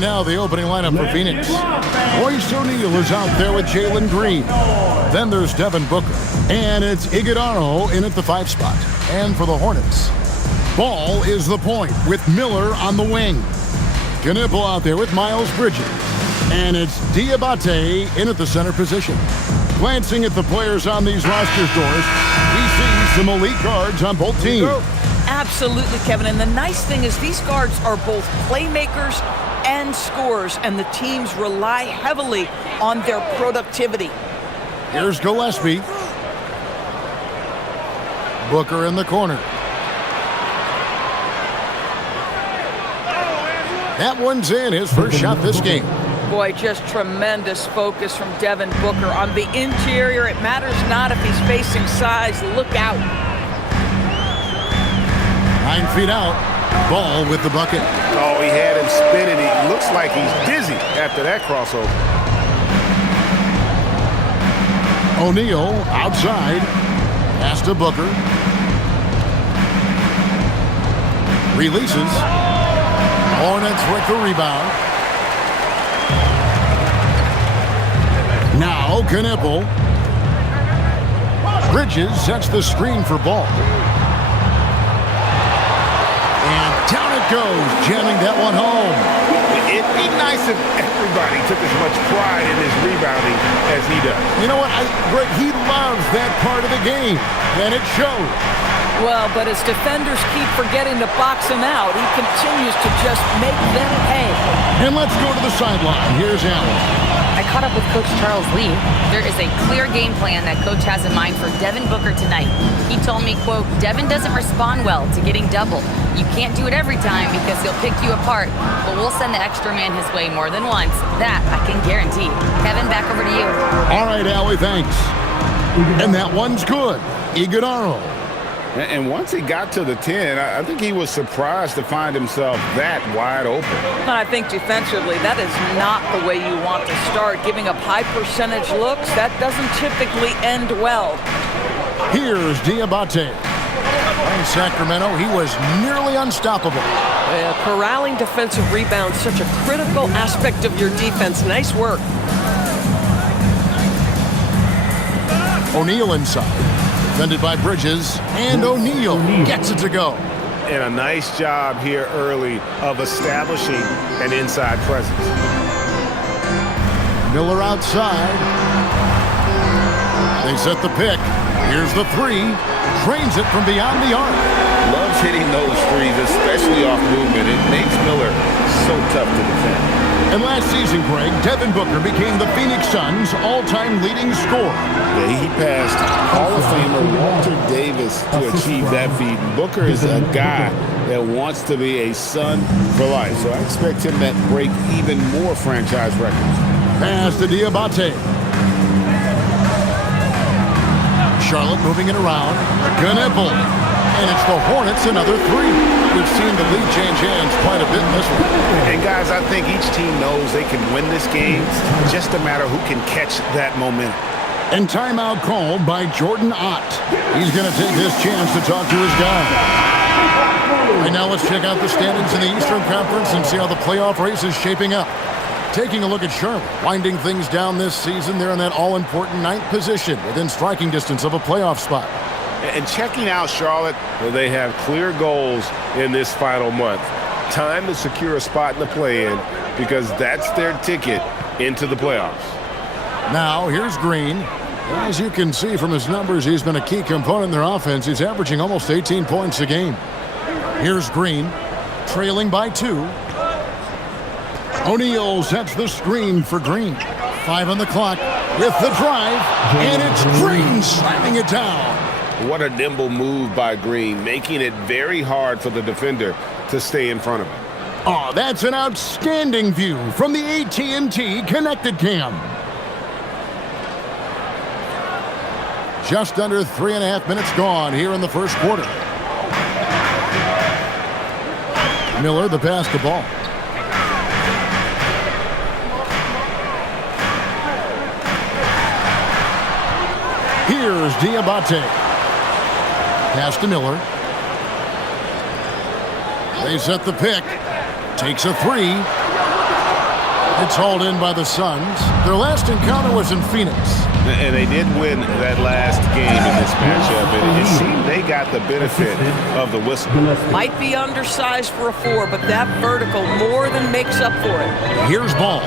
And now the opening lineup for Phoenix. Royce O'Neal is out there with Jalen Green. Then there's Devin Booker. And it's Iguodala in at the 5 spot. And for the Hornets, Ball is the point with Miller on the wing. Knipple out there with Miles Bridges. And it's Diabate in at the center position. Glancing at the players on these rosters, Doris, we see some elite guards on both teams. Absolutely, Kevin. And the nice thing is these guards are both playmakers and scorers, and the teams rely heavily on their productivity. Here's Gillespie. Booker in the corner. That one's in, his first shot this game. Boy, just tremendous focus from Devin Booker. On the interior, it matters not if he's facing size. Look out. 9 feet out. Ball with the bucket. Oh, he had him spinning. He looks like he's dizzy after that crossover. O'Neal outside. Pass to Booker. Releases. Hornets with the rebound. Now Knipple. Bridges sets the screen for Ball. And down it goes, jamming that one home. It'd be nice if everybody took as much pride in his rebounding as he does. You know what? Greg, he loves that part of the game, and it shows. Well, but as defenders keep forgetting to box him out, he continues to just make them pay. And let's go to the sideline. Here's Allen. I caught up with Coach Charles Lee. There is a clear game plan that Coach has in mind for Devin Booker tonight. He told me, quote, Devin doesn't respond well to getting double. You can't do it every time because he'll pick you apart, but we'll send the extra man his way more than once. That I can guarantee. Kevin, back over to you. All right, Allie, thanks. And that one's good. Iguodala. And once he got to the 10, I think he was surprised to find himself that wide open. And I think defensively, that is not the way you want to start. Giving up high percentage looks, that doesn't typically end well. Here's Diabate. In Sacramento, he was nearly unstoppable. Corralling defensive rebounds, such a critical aspect of your defense. Nice work. O'Neal inside. Defended by Bridges, and O'Neal gets it to go. And a nice job here early of establishing an inside presence. Miller outside. They set the pick. Here's the 3. Drains it from beyond the arc. Loves hitting those threes, especially off movement. It makes Miller so tough to defend. And last season, Greg, Devin Booker became the Phoenix Suns' all-time leading scorer. Yeah, he passed Hall of Famer Walter Davis to achieve that feat. Booker is a guy that wants to be a Sun for life, so I expect him to break even more franchise records. Pass to Diabate. Charlotte moving it around. Knipple. And it's the Hornets, another 3. We've seen the lead change hands quite a bit in this one. And guys, I think each team knows they can win this game. It's just a matter who can catch that momentum. And timeout called by Jordan Ott. He's going to take this chance to talk to his guy. Right now, let's check out the standings in the Eastern Conference and see how the playoff race is shaping up. Taking a look at Charlotte, winding things down this season. They're in that all-important 9th position within striking distance of a playoff spot. And checking out Charlotte, well, they have clear goals in this final month. Time to secure a spot in the play-in because that's their ticket into the playoffs. Now, here's Green. As you can see from his numbers, he's been a key component in their offense. He's averaging almost 18 points a game. Here's Green, trailing by 2. O'Neal sets the screen for Green. 5 on the clock with the drive, and it's Green slamming it down. What a nimble move by Green, making it very hard for the defender to stay in front of him. Oh, that's an outstanding view from the AT&T Connected Cam. Just under 3.5 minutes gone here in the first quarter. Miller, the pass to Ball. Here's Diabate. Pass to Miller. They set the pick. Takes a 3. It's hauled in by the Suns. Their last encounter was in Phoenix. And they did win that last game in this matchup. And it seemed they got the benefit of the whistle. Might be undersized for a 4, but that vertical more than makes up for it. Here's Ball.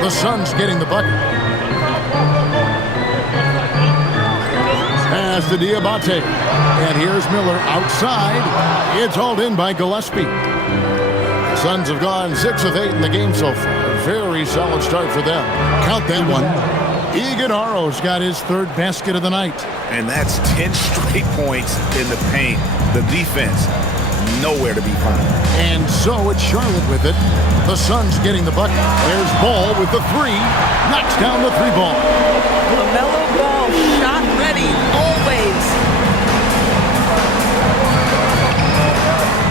The Suns getting the bucket. Pass to Diabate. And here's Miller outside. It's hauled in by Gillespie. The Suns have gone 6 of 8 in the game so far. Very solid start for them. Count that one. Iguodala's got his 3rd basket of the night. And that's 10 straight points in the paint. The defense, nowhere to be found. And so it's Charlotte with it. The Suns getting the bucket. There's Ball with the 3. Knocks down the 3 ball. LaMelo Ball, shot ready, always.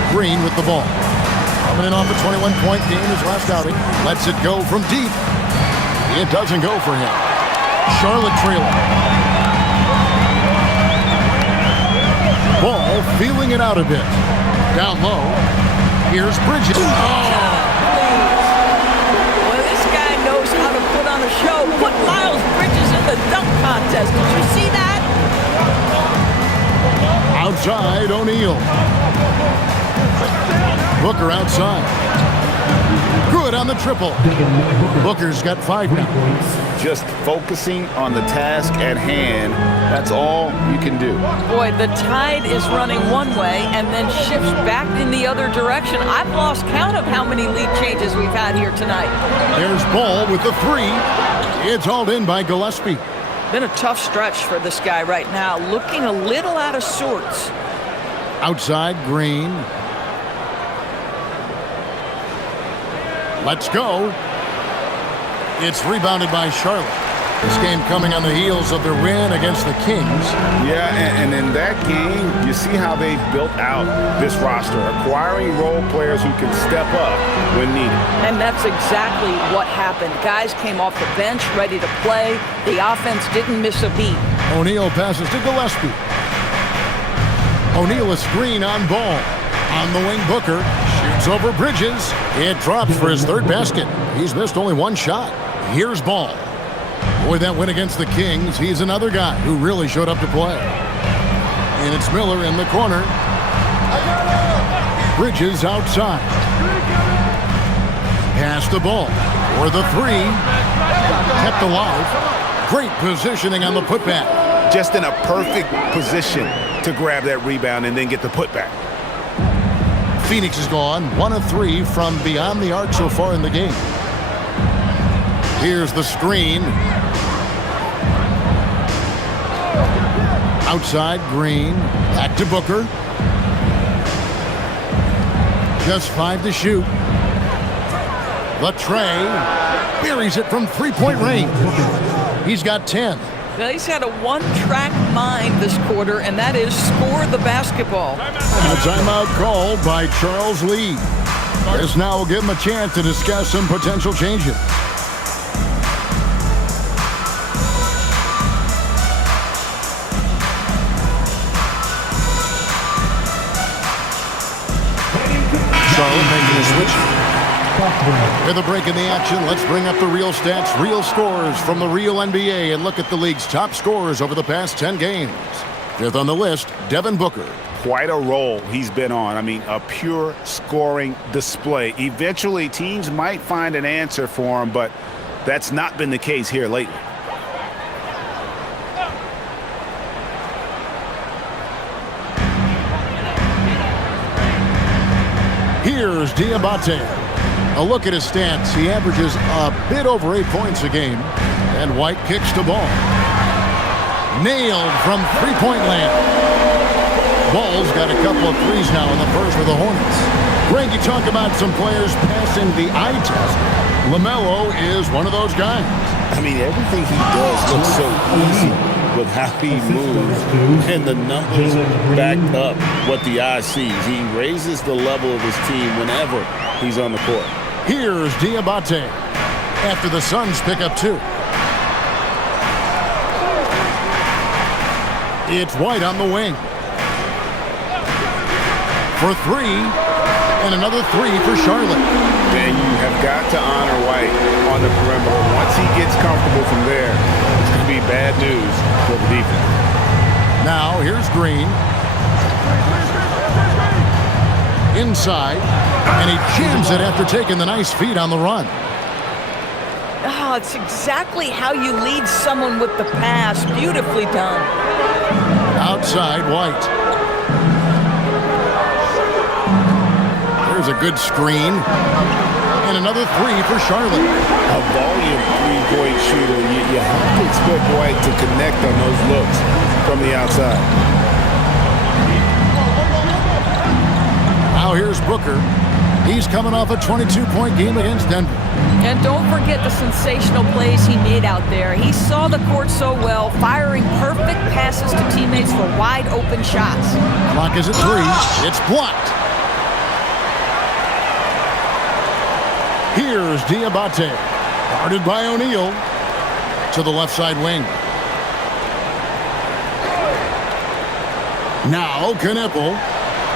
Green with the ball. Coming in off a 21-point game his last outing. Lets it go from deep. It doesn't go for him. Charlotte trailing. Ball feeling it out a bit. Down low. Here's Bridges. Oh! Well, this guy knows how to put on a show. Put Miles Bridges in the dunk contest. Did you see that? Outside, O'Neal. Booker outside. Good on the triple. Booker's got 5 now. Just focusing on the task at hand, that's all you can do. Boy, the tide is running one way and then shifts back in the other direction. I've lost count of how many lead changes we've had here tonight. There's Ball with the 3. It's hauled in by Gillespie. Been a tough stretch for this guy right now. Looking a little out of sorts. Outside, Green. Let's go. It's rebounded by Charlotte. This game coming on the heels of their win against the Kings. Yeah, and in that game, you see how they've built out this roster, acquiring role players who can step up when needed. And that's exactly what happened. Guys came off the bench ready to play. The offense didn't miss a beat. O'Neal passes to Gillespie. O'Neal a screen on Ball. On the wing, Booker shoots over Bridges. It drops for his 3rd basket. He's missed only 1 shot. Here's Ball. Boy, that win against the Kings, he's another guy who really showed up to play. And it's Miller in the corner. Bridges outside. Pass the ball. For the 3. Kept alive. Great positioning on the putback. Just in a perfect position to grab that rebound and then get the putback. Phoenix is gone 1 of 3 from beyond the arc so far in the game. Here's the screen. Outside, Green. Back to Booker. Just 5 to shoot. Latrey buries it from 3-point range. He's got 10. Now, he's had a one-track mind this quarter, and that is score the basketball. A timeout called by Charles Lee. This now will give him a chance to discuss some potential changes. Charlotte making a switch. With a break in the action, let's bring up the real stats, real scores from the real NBA, and look at the league's top scorers over the past 10 games. 5th on the list, Devin Booker. Quite a role he's been on. I mean, a pure scoring display. Eventually, teams might find an answer for him, but that's not been the case here lately. Here's Diabate. A look at his stats. He averages a bit over 8 points a game. And White kicks the ball. Nailed from 3-point land. Ball's got a couple of threes now in the first for the Hornets. Greg, you talk about some players passing the eye test. LaMelo is one of those guys. I mean, everything he does looks so easy with how he moves, and the numbers back up what the eye sees. He raises the level of his team whenever he's on the court. Here's Diabate after the Suns pick up 2. It's White on the wing. For 3, And another three for Charlotte. And you have got to honor White on the perimeter. Once he gets comfortable from there, it's going to be bad news for the defense. Now here's Green. Inside. And he jams it after taking the nice feed on the run. Oh, it's exactly how you lead someone with the pass. Beautifully done. Outside, White. There's a good screen. And another three for Charlotte. A volume three-point shooter. You have to expect White to connect on those looks from the outside. Now here's Booker. He's coming off a 22-point game against Denver. And don't forget the sensational plays he made out there. He saw the court so well, firing perfect passes to teammates for wide-open shots. Clock is at 3. It's blocked. Here's Diabate. Guarded by O'Neal. To the left side wing. Now Kneppel.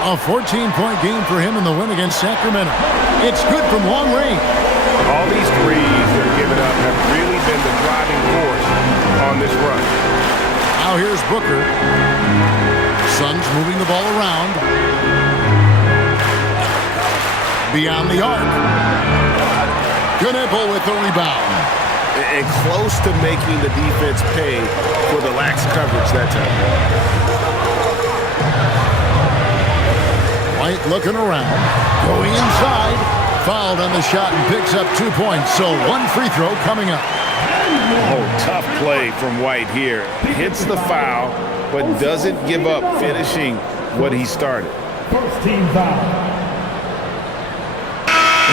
A 14-point game for him in the win against Sacramento. It's good from long range. All these threes they're giving up have really been the driving force on this run. Now here's Booker. Suns moving the ball around. Beyond the arc. Kneppel with the rebound. And close to making the defense pay for the lax coverage that time. White looking around. Going inside. Fouled on the shot and picks up 2 points. So one free throw coming up. Oh, tough play from White here. Hits the foul, but doesn't give up finishing what he started. First team foul.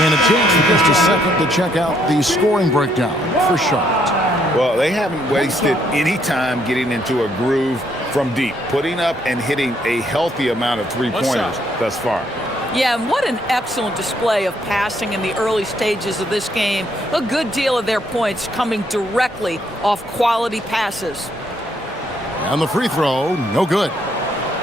And a chance for just a second to check out the scoring breakdown for Charlotte. Well, they haven't wasted any time getting into a groove from deep, putting up and hitting a healthy amount of three-pointers thus far. Yeah, and what an excellent display of passing in the early stages of this game. A good deal of their points coming directly off quality passes. And the free throw, no good.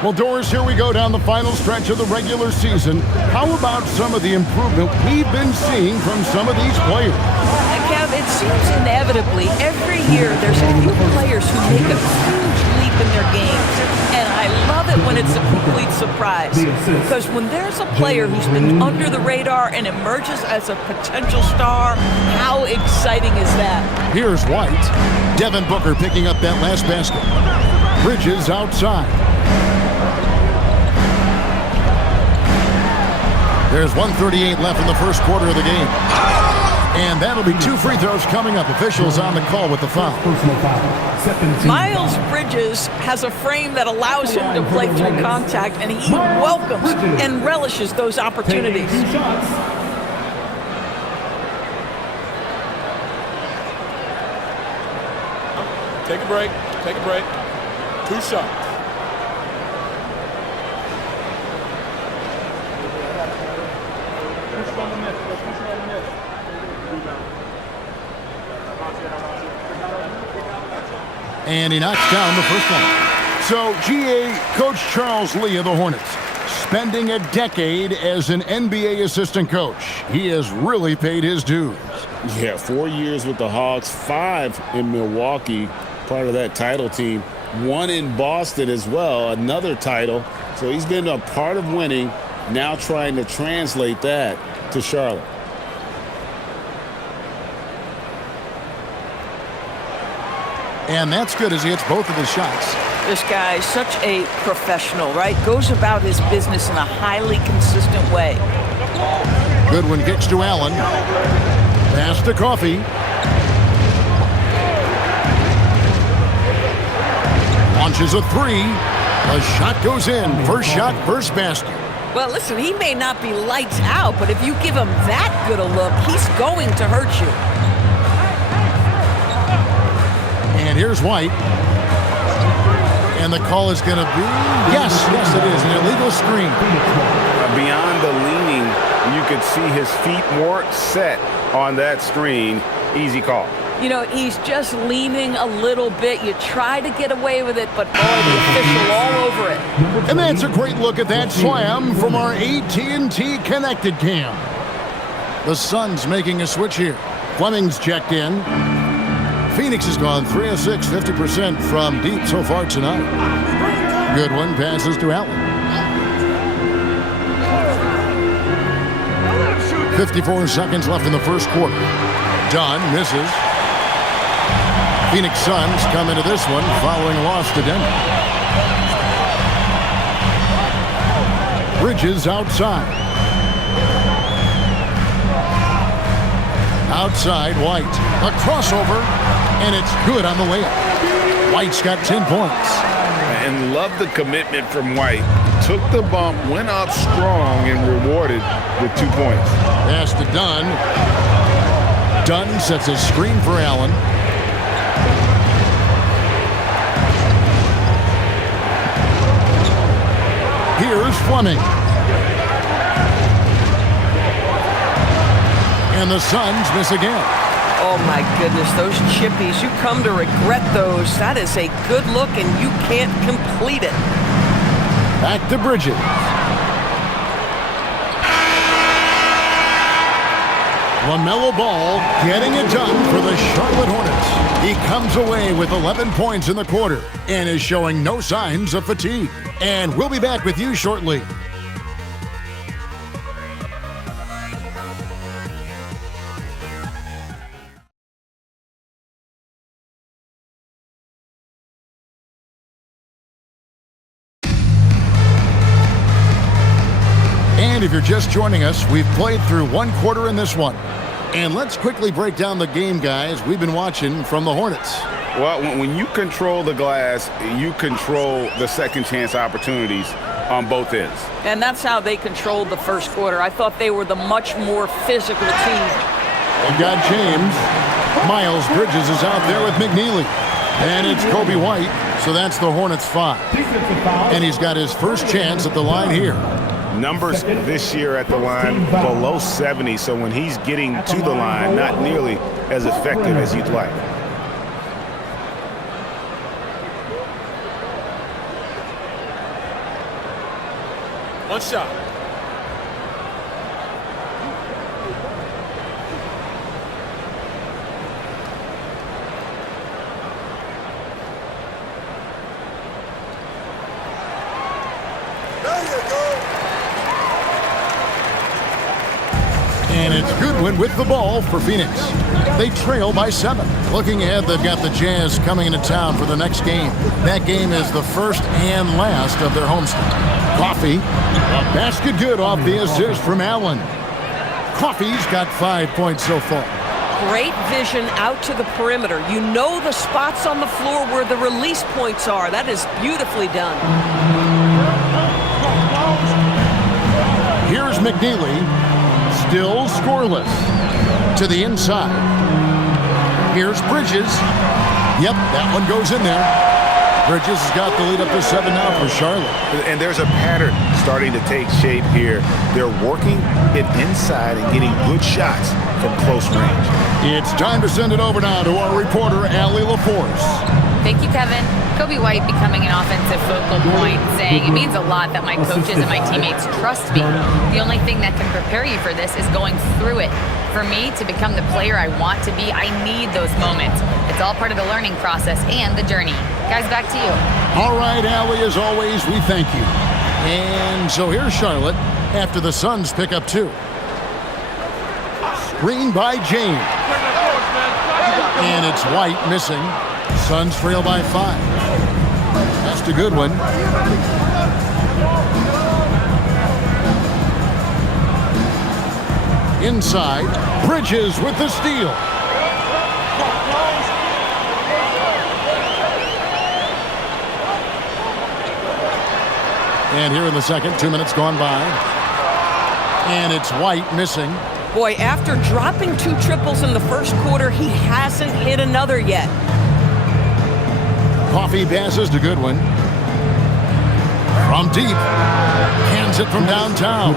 Well, Doris, here we go down the final stretch of the regular season. How about some of the improvement we've been seeing from some of these players? And Kev, it seems inevitably every year there's a few players who make a huge leap in their games. And I love it when it's a complete surprise. Because when there's a player who's been under the radar and emerges as a potential star, how exciting is that? Here's White. Devin Booker picking up that last basket. Bridges outside. There's 1:38 left in the first quarter of the game. And that'll be 2 free throws coming up. Officials on the call with the foul. Miles Bridges has a frame that allows him to play through contact, and he welcomes and relishes those opportunities. Take a break. Take a break. 2 shots. And he knocks down the first one. So, GA, Coach Charles Lee of the Hornets, spending a decade as an NBA assistant coach. He has really paid his dues. Yeah, 4 years with the Hawks, 5 in Milwaukee, part of that title team. 1 in Boston as well, another title. So he's been a part of winning, now trying to translate that to Charlotte. And that's good as he hits both of his shots. This guy is such a professional, right? Goes about his business in a highly consistent way. Goodwin kicks to Allen. Pass to Coffey. Launches a 3. The shot goes in. First shot, first basket. Well, listen, he may not be lights out, but if you give him that good a look, he's going to hurt you. And here's White. And the call is going to be, yes, it is, an illegal screen. Beyond the leaning, you could see his feet more set on that screen. Easy call. You know, he's just leaning a little bit. You try to get away with it, but boy, the official all over it. And that's a great look at that slam from our AT&T Connected cam. The Suns making a switch here. Fleming's checked in. Phoenix has gone 3 of 6, 50% from deep so far tonight. Good one, passes to Allen. 54 seconds left in the first quarter. Dunn misses. Phoenix Suns come into this one following a loss to Denver. Bridges outside. Outside, White. A crossover, and it's good on the layup. White's got 10 points. And love the commitment from White. Took the bump, went up strong, and rewarded with 2 points. Pass to Dunn. Dunn sets a screen for Allen. Here's Fleming. And the Suns miss again. Oh, my goodness, those chippies. You come to regret those. That is a good look, and you can't complete it. Back to Bridges. LaMelo Ball getting it done for the Charlotte Hornets. He comes away with 11 points in the quarter and is showing no signs of fatigue. And we'll be back with you shortly. And if you're just joining us, we've played through one quarter in this one. And let's quickly break down the game, guys, we've been watching from the Hornets. Well, when you control the glass, you control the second chance opportunities on both ends. And that's how they controlled the first quarter. I thought they were the much more physical team. They've got James. Miles Bridges is out there with McNeely. And it's Kobe White, so that's the Hornets 5. And he's got his first chance at the line here. Numbers this year at the line below 70, so when he's getting to the line, not nearly as effective as you'd like. One shot. And it's Goodwin with the ball for Phoenix. They trail by 7. Looking ahead, they've got the Jazz coming into town for the next game. That game is the first and last of their homestand. Coffee, a basket good off the assist from Allen. Coffee's got 5 points so far. Great vision out to the perimeter. You know the spots on the floor where the release points are. That is beautifully done. Here's McNeely. Still scoreless. To the inside. Here's Bridges. Yep, that one goes in there. Bridges has got the lead up to 7 now for Charlotte. And there's a pattern starting to take shape here. They're working it inside and getting good shots from close range. It's time to send it over now to our reporter, Allie LaForce. Thank you, Kevin. Kobe White becoming an offensive focal point, saying it means a lot that my coaches and my teammates trust me. The only thing that can prepare you for this is going through it. For me to become the player I want to be, I need those moments. It's all part of the learning process and the journey. Guys, back to you. All right, Allie, as always, we thank you. And so here's Charlotte after the Suns pick up 2. Screen by James. And it's White missing. Suns trail by 5. That's a good one. Inside, Bridges with the steal. And here in the second, 2 minutes gone by. And it's White missing. Boy, after dropping 2 triples in the first quarter, he hasn't hit another yet. Coffee passes to Goodwin. From deep. Hands it from downtown.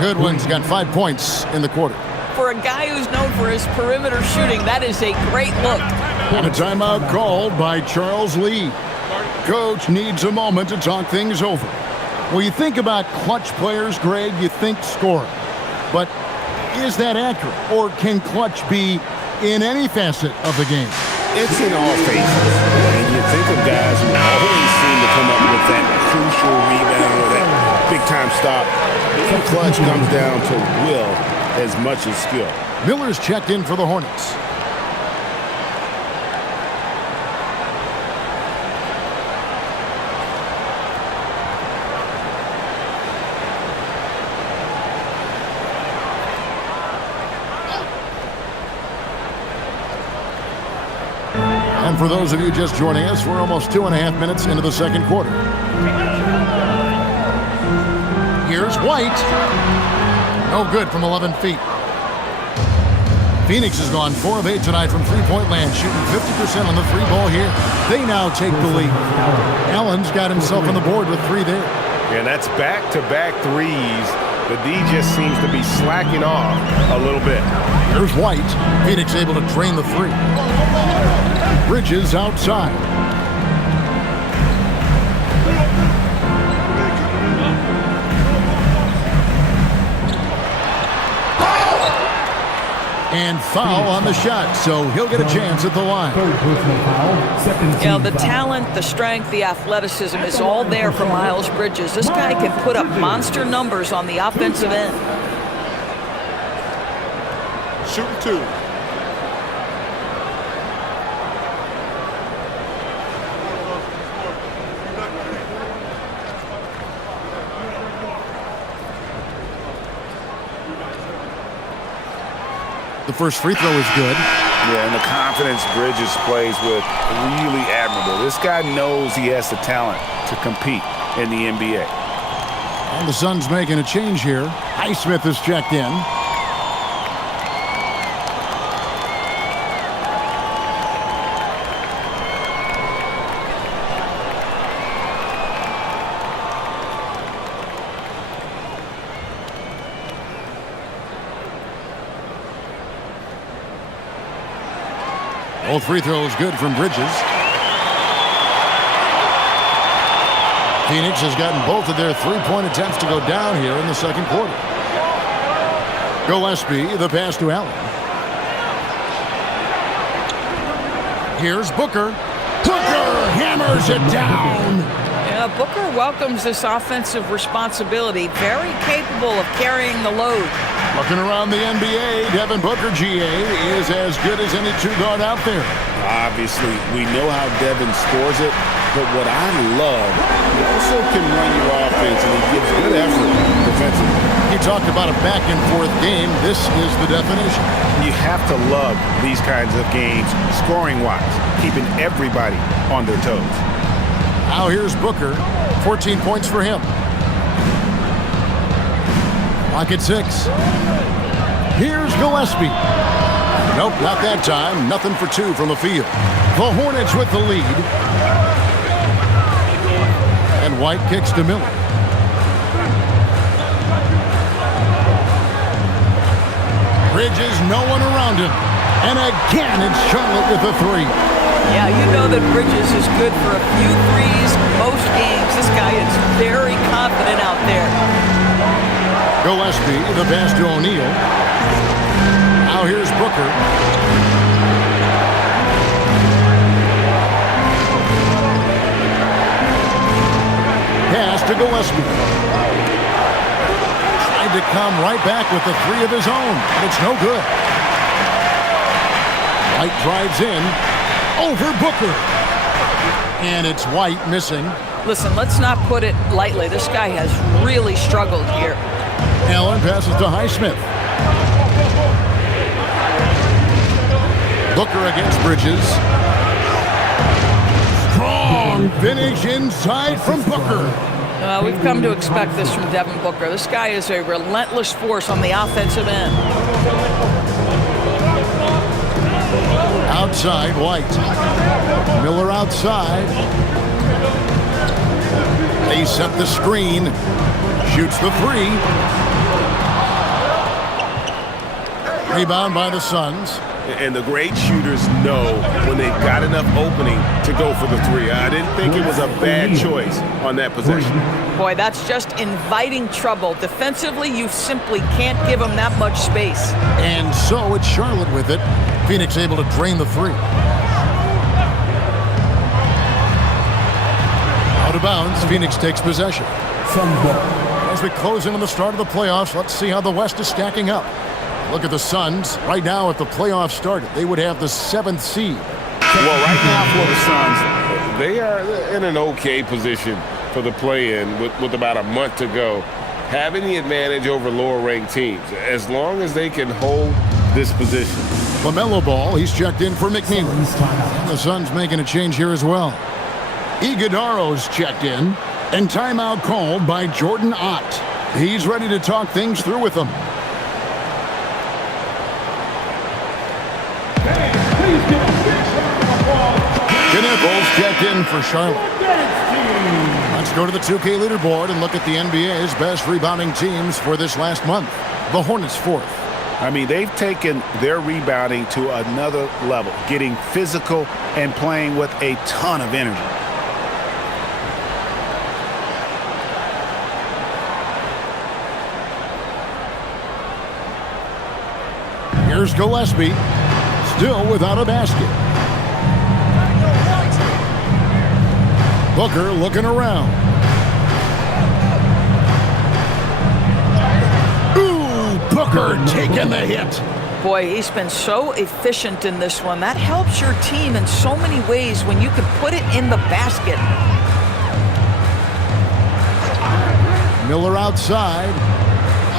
Goodwin's got 5 points in the quarter. For a guy who's known for his perimeter shooting, that is a great look. And a timeout called by Charles Lee. Coach needs a moment to talk things over. When you think about clutch players, Greg, you think scoring. But is that accurate? Or can clutch be in any facet of the game? It's in all phases. And you think of guys who always seem to come up with that crucial rebound or that big-time stop. The clutch comes down to will as much as skill. Miller's checked in for the Hornets. And for those of you just joining us, we're almost 2.5 minutes into the second quarter. Here's White. No good from 11 feet. Phoenix has gone 4 of 8 tonight from three-point land, shooting 50% on the three ball here. They now take the lead. Allen's got himself on the board with 3 there. And that's back-to-back threes. The D just seems to be slacking off a little bit. Here's White. Phoenix able to drain the 3. Bridges outside. And foul on the shot, so he'll get a chance at the line. You know, the talent, the strength, the athleticism is all there for Miles Bridges. This guy can put up monster numbers on the offensive end. Shooting 2. The first free throw is good. Yeah, and the confidence Bridges plays with, really admirable. This guy knows he has the talent to compete in the NBA. And the Suns making a change here. Highsmith is checked in. Both free throws good from Bridges. Phoenix has gotten both of their three-point attempts to go down here in the second quarter. Gillespie, the pass to Allen. Here's Booker. Booker hammers it down. Yeah, Booker welcomes this offensive responsibility. Very capable of carrying the load. Looking around the NBA, Devin Booker, GA, is as good as any two guard out there. Obviously, we know how Devin scores it, but what I love, he also can run your offense, and he gives good effort defensively. He talked about a back-and-forth game. This is the definition. You have to love these kinds of games, scoring-wise, keeping everybody on their toes. Now here's Booker, 14 points for him. Lock at 6. Here's Gillespie. Nope, not that time. Nothing for 2 from the field. The Hornets with the lead. And White kicks to Miller. Bridges, no one around him. And again, it's Charlotte with the 3. Yeah, you know that Bridges is good for a few threes most games. This guy is very confident out there. Gillespie, the pass to O'Neal. Now here's Booker. Pass to Gillespie. Tried to come right back with the 3 of his own, but it's no good. White drives in over Booker. And it's White missing. Listen, let's not put it lightly. This guy has really struggled here. Allen passes to Highsmith. Booker against Bridges. Strong finish inside from Booker. We've come to expect this from Devin Booker. This guy is a relentless force on the offensive end. Outside, White. Miller outside. They set the screen. Shoots the 3. Rebound by the Suns. And the great shooters know when they've got enough opening to go for the three. I didn't think it was a bad choice on that possession. Boy, that's just inviting trouble. Defensively, you simply can't give them that much space. And so it's Charlotte with it. Phoenix able to drain the three. Out of bounds, Phoenix takes possession. As we close in on the start of the playoffs, let's see how the West is stacking up. Look at the Suns. Right now, if the playoffs started, they would have the 7th seed. Well, right now for the Suns, they are in an okay position for the play-in with about a month to go, having the advantage over lower-ranked teams, as long as they can hold this position. LaMelo Ball, he's checked in for McNeely. And the Suns making a change here as well. Iguodaro's checked in, and timeout called by Jordan Ott. He's ready to talk things through with them. Connecticut's checked in for Charlotte. Let's go to the 2K leaderboard and look at the NBA's best rebounding teams for this last month. The Hornets 4th. I mean, they've taken their rebounding to another level, getting physical and playing with a ton of energy. Here's Gillespie, still without a basket. Booker looking around. Ooh, Booker taking the hit. Boy, he's been so efficient in this one. That helps your team in so many ways when you can put it in the basket. Miller outside.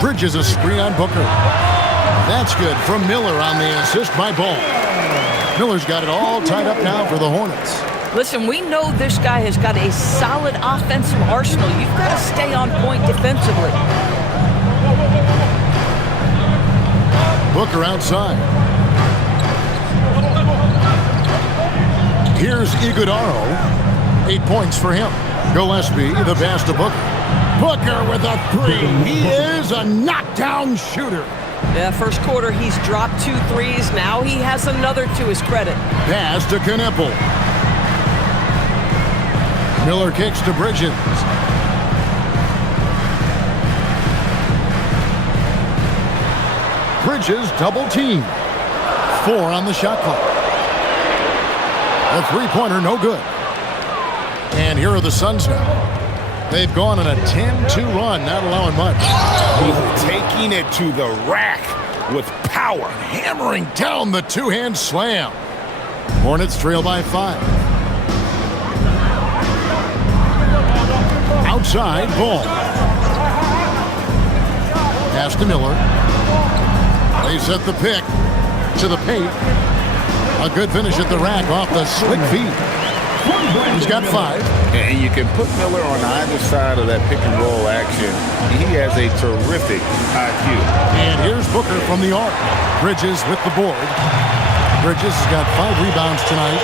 Bridges a screen on Booker. That's good from Miller on the assist by Ball. Miller's got it all tied up now for the Hornets. Listen, we know this guy has got a solid offensive arsenal. You've got to stay on point defensively. Booker outside. Here's Iguodaro. 8 points for him. Gillespie, the pass to Booker. Booker with a three. He is a knockdown shooter. Yeah, first quarter, he's dropped 2 threes. Now he has another to his credit. Pass to Kneppel. Miller kicks to Bridges. Bridges double team. 4 on the shot clock. The three-pointer no good. And here are the Suns now. They've gone on a 10-2 run, not allowing much. Taking it to the rack with power. Hammering down the two-hand slam. Hornets trail by 5. Outside, Ball. Pass to Miller. They set the pick to the paint. A good finish at the rack off the slick feet. He's got 5. And you can put Miller on either side of that pick and roll action. He has a terrific IQ. And here's Booker from the arc. Bridges with the board. Bridges has got 5 rebounds tonight.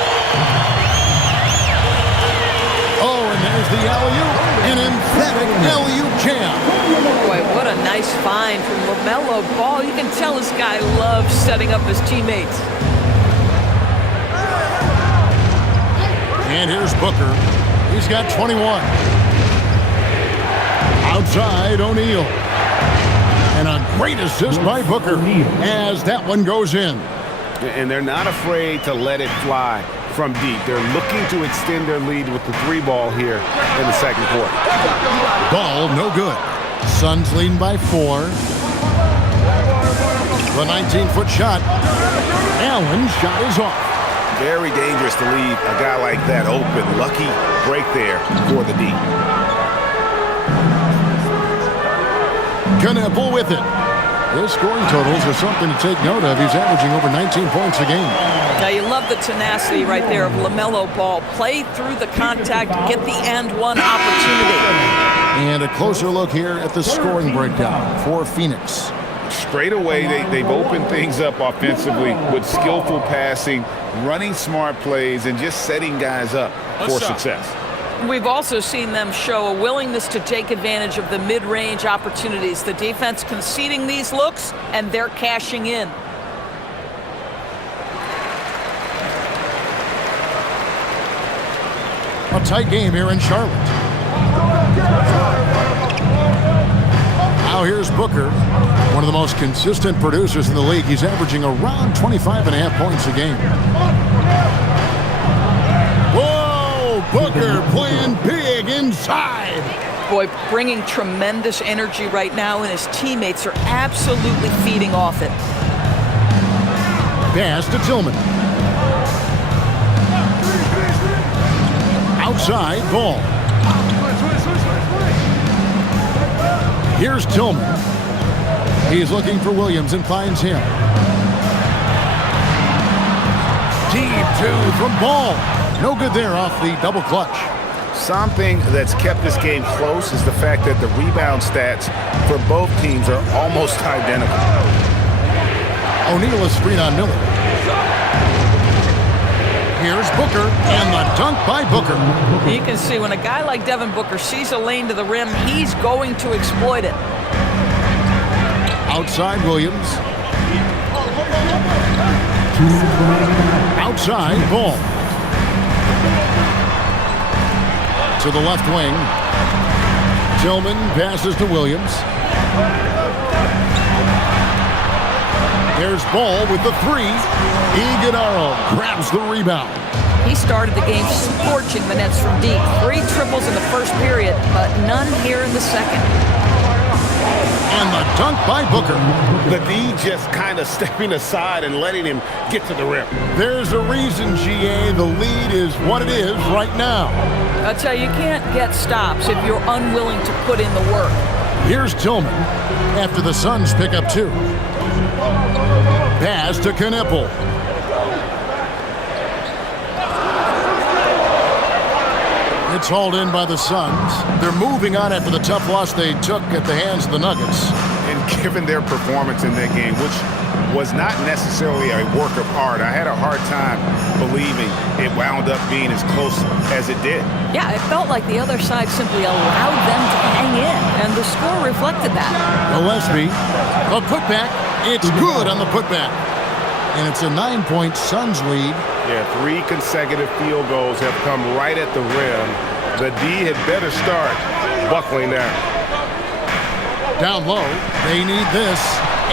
Oh, and there's the alley-oop. An emphatic alley-oop jam. Boy, what a nice find from LaMelo Ball. You can tell this guy loves setting up his teammates. And here's Booker. He's got 21. Outside, O'Neal. And a great assist by Booker as that one goes in. And they're not afraid to let it fly from deep. They're looking to extend their lead with the 3-ball here in the second quarter. Ball, no good. Suns leading by 4. The 19-foot shot. Allen's shot is off. Very dangerous to leave a guy like that open. Lucky break there for the D. Kneppel with it. His scoring totals are something to take note of. He's averaging over 19 points a game. Now, you love the tenacity right there of LaMelo Ball. Play through the contact, get the and-one opportunity. And a closer look here at the scoring breakdown for Phoenix. Straight away, they've opened things up offensively with skillful passing, running smart plays, and just setting guys up for success. We've also seen them show a willingness to take advantage of the mid-range opportunities. The defense conceding these looks, and they're cashing in. tight game here in Charlotte. Now here's Booker, one of the most consistent producers in the league. He's averaging around 25.5 points a game. Whoa, Booker playing big inside. Boy, bringing tremendous energy right now, and his teammates are absolutely feeding off it. Pass to Tillman. Outside ball. Here's Tillman. He's looking for Williams and finds him. Deep two from Ball. No good there off the double clutch. Something that's kept this game close is the fact that the rebound stats for both teams are almost identical. O'Neal is screen on Miller. Here's Booker, and the dunk by Booker. You can see when a guy like Devin Booker sees a lane to the rim, he's going to exploit it. Outside Williams. Outside Ball. To the left wing. Tillman passes to Williams. There's Ball with the three. Iguodala grabs the rebound. He started the game scorching the Nets from deep. 3 triples in the first period, but none here in the second. And the dunk by Booker. The D just kind of stepping aside and letting him get to the rim. There's a reason, GA. The lead is what it is right now. I tell you, you can't get stops if you're unwilling to put in the work. Here's Tillman after the Suns pick up 2. Pass to Knippel. It's hauled in by the Suns. They're moving on after the tough loss they took at the hands of the Nuggets. And given their performance in that game, which was not necessarily a work of art, I had a hard time believing it wound up being as close as it did. Yeah, it felt like the other side simply allowed them to hang in, and the score reflected that. Gillespie, a putback. It's good on the putback. And it's a 9-point Suns lead. Yeah, 3 consecutive field goals have come right at the rim. The D had better start buckling down. Down low, they need this.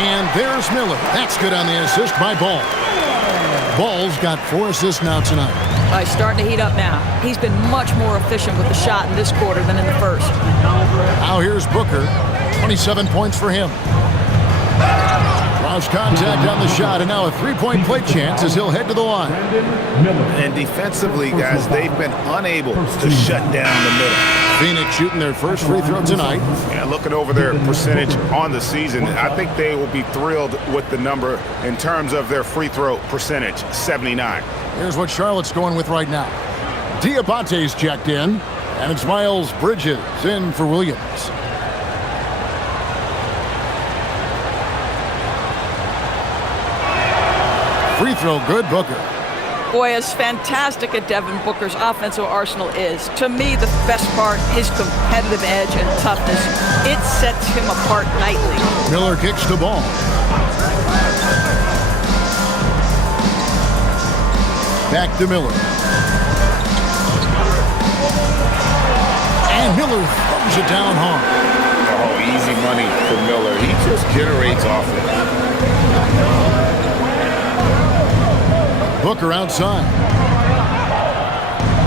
And there's Miller. That's good on the assist by Ball. Ball's got 4 assists now tonight. He's starting to heat up now. He's been much more efficient with the shot in this quarter than in the first. Now here's Booker. 27 points for him. Draws contact on the shot, and now a 3-point play chance as he'll head to the line. And defensively, guys, they've been unable to shut down the middle. Phoenix shooting their first free throw tonight. Yeah, looking over their percentage on the season, I think they will be thrilled with the number in terms of their free throw percentage, 79. Here's what Charlotte's going with right now. Diabate's checked in, and it's Miles Bridges in for Williams. Free throw good, Booker. Boy, as fantastic as Devin Booker's offensive arsenal is, to me the best part, his competitive edge and toughness, it sets him apart nightly. Miller kicks the ball. Back to Miller. And Miller throws it down hard. Oh, easy money for Miller. He just generates offense. Booker outside.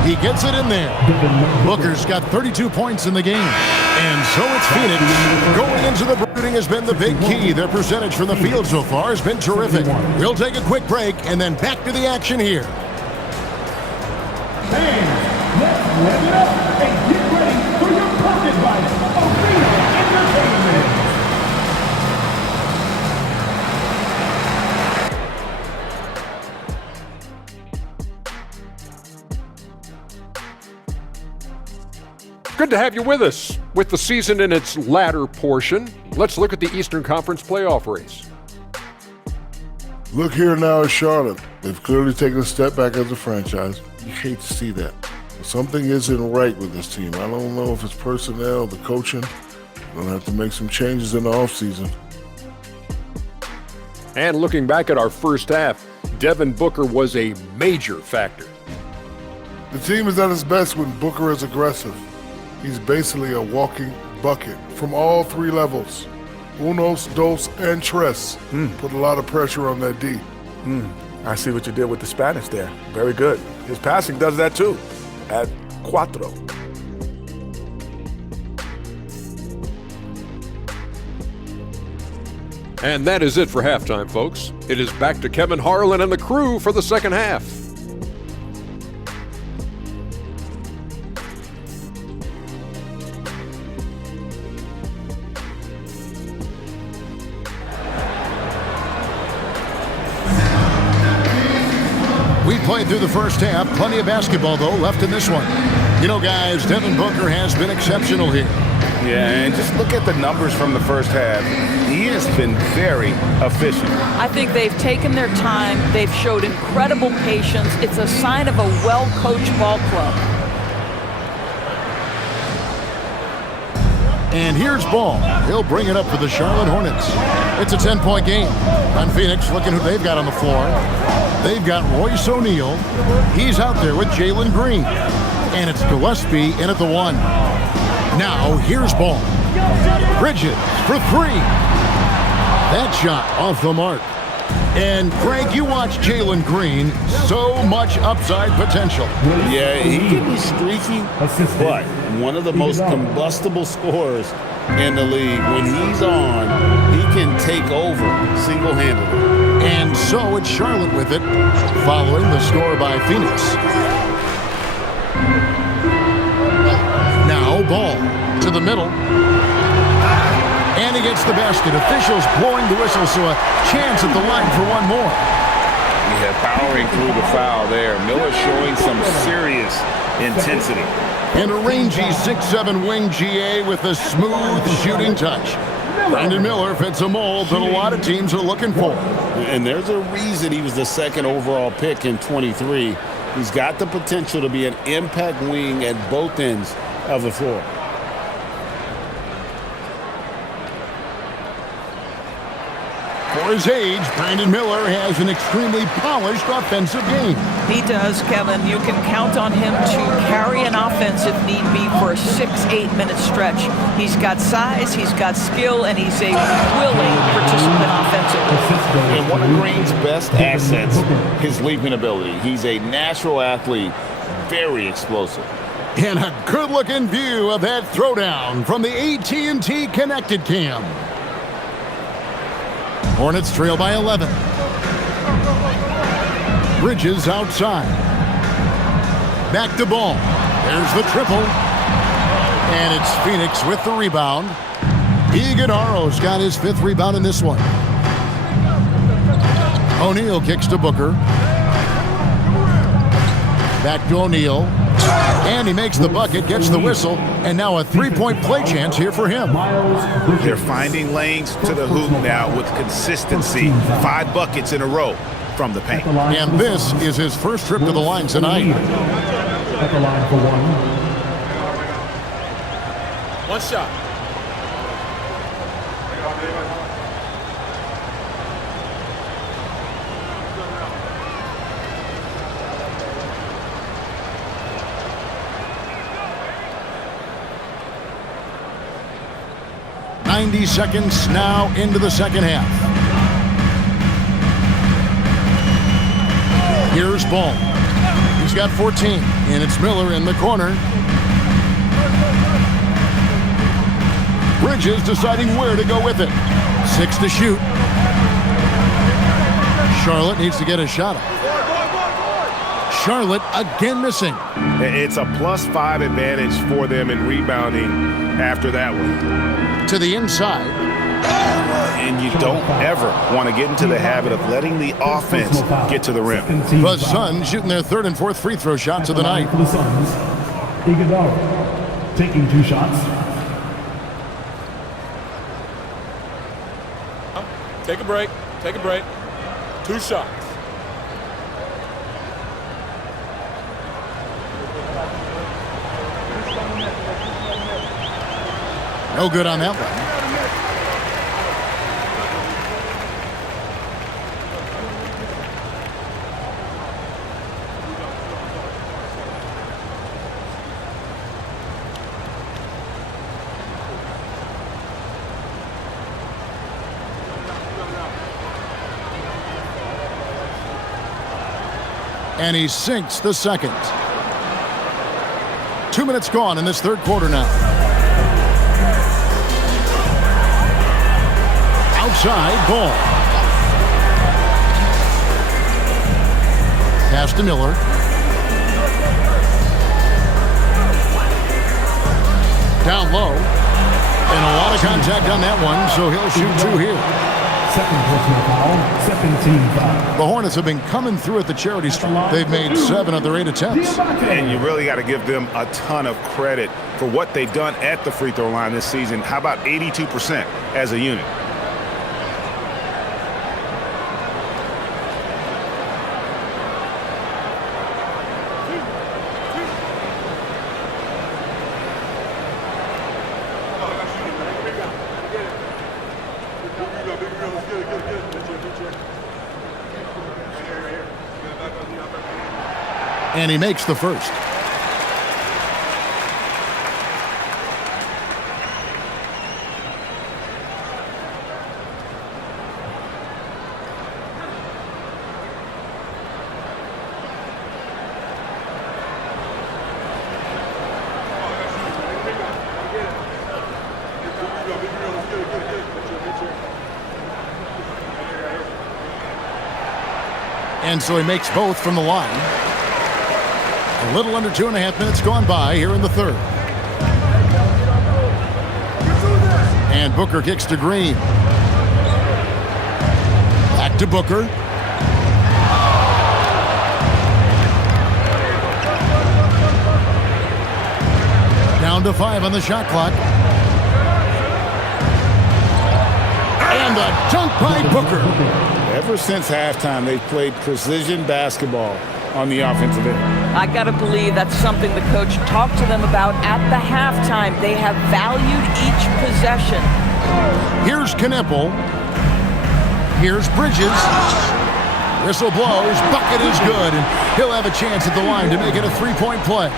He gets it in there. Booker's got 32 points in the game. And so it's Phoenix. Going into the brooding has been the big key. Their percentage from the field so far has been terrific. We'll take a quick break and then back to the action here. Fans, let's rev it up and get ready for your pocket bites. Arena Entertainment. Good to have you with us. With the season in its latter portion, let's look at the Eastern Conference playoff race. Look here now at Charlotte. They've clearly taken a step back as a franchise. You hate to see that. But something isn't right with this team. I don't know if it's personnel, the coaching. They're going to have to make some changes in the offseason. And looking back at our first half, Devin Booker was a major factor. The team is at its best when Booker is aggressive. He's basically a walking bucket from all three levels. Unos, dos, and tres. Put a lot of pressure on that D. I see what you did with the Spanish there. Very good. His passing does that too. At cuatro. And that is it for halftime, folks. It is back to Kevin Harlan and the crew for the second half. We played through the first half. Plenty of basketball, though, left in this one. You know, guys, Devin Booker has been exceptional here. Yeah, and just look at the numbers from the first half. He has been very efficient. I think they've taken their time. They've showed incredible patience. It's a sign of a well-coached ball club. And here's Ball. He'll bring it up for the Charlotte Hornets. It's a 10-point game. On Phoenix, looking who they've got on the floor. They've got Royce O'Neal. He's out there with Jalen Green. And it's Gillespie in at the 1. Now, here's Ball. Bridges for 3. That shot off the mark. And, Craig, you watch Jalen Green. So much upside potential. Yeah, he can be streaky, but one of the most combustible scorers in the league. When he's on, he can take over single-handedly. And so it's Charlotte with it, following the score by Phoenix. Now Ball to the middle. And he gets the basket. Officials blowing the whistle, so a chance at the line for one more. Yeah, powering through the foul there. Miller showing some serious intensity. And a rangy 6'7" wing GA with a smooth shooting touch. Brandon Miller fits a mold that a lot of teams are looking for. And there's a reason he was the second overall pick in 23. He's got the potential to be an impact wing at both ends of the floor. For his age, Brandon Miller has an extremely polished offensive game. He does, Kevin. You can count on him to carry an offense if need be for a 6-8 minute stretch. He's got size, he's got skill, and he's a willing participant offensively. And one of Green's best assets, his leaping ability. He's a natural athlete, very explosive. And a good-looking view of that throwdown from the AT&T Connected Cam. Hornets trail by 11. Bridges outside. Back to Ball. There's the triple. And it's Phoenix with the rebound. Iguodaro's got his 5th rebound in this one. O'Neal kicks to Booker. Back to O'Neal. And he makes the bucket, gets the whistle, and now a 3-point play chance here for him. They're finding lanes to the hoop now with consistency. 5 buckets in a row from the paint. And this is his first trip to the line tonight. At the line for 1. One shot. 90 seconds now into the second half. Here's Ball. He's got 14, and it's Miller in the corner. Bridges deciding where to go with it. 6 to shoot. Charlotte needs to get a shot up. Charlotte again missing. It's a +5 advantage for them in rebounding after that one. To the inside. And you don't ever want to get into the habit of letting the offense get to the rim. The Suns shooting their 3rd and 4th free throw shots of the night. For the Suns, Iguodaro taking 2 shots. Take a break. Take a break. 2 shots. No good on that one. And he sinks the second. 2 minutes gone in this third quarter now. Outside, Ball. Pass to Miller. Down low. And a lot of contact on that one, so he'll shoot two here. Second personal foul, second team foul. The Hornets have been coming through at the charity stripe. They've made 7 of their 8 attempts. And you really got to give them a ton of credit for what they've done at the free throw line this season. How about 82% as a unit? And he makes the first. And so he makes both from the line. A little under 2.5 minutes gone by here in the third. And Booker kicks to Green. Back to Booker. Down to 5 on the shot clock. And a dunk by Booker. Ever since halftime, they've played precision basketball on the offensive end. I got to believe that's something the coach talked to them about at the halftime. They have valued each possession. Here's Kneppel. Here's Bridges. Whistle blows. Bucket is good. And he'll have a chance at the line to make it a three-point play.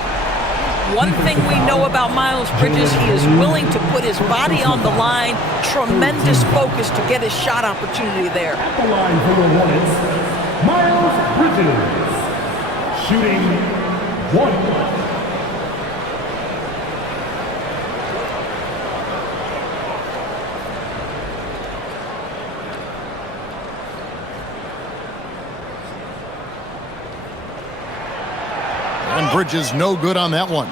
One thing we know about Miles Bridges, he is willing to put his body on the line. Tremendous focus to get his shot opportunity there. At the line for the Hornets, Miles Bridges. Shooting 1. And Bridges no good on that one.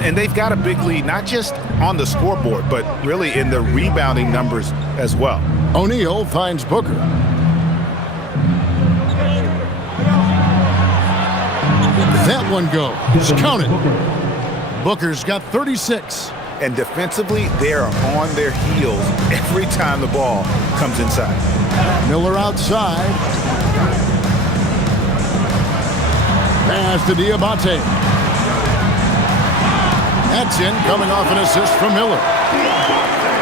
And they've got a big lead, not just on the scoreboard, but really in the rebounding numbers as well. O'Neal finds Booker. That one goes. Count it. Booker's got 36. And defensively, they are on their heels every time the ball comes inside. Miller outside. Pass to Diabate. That's in, coming off an assist from Miller.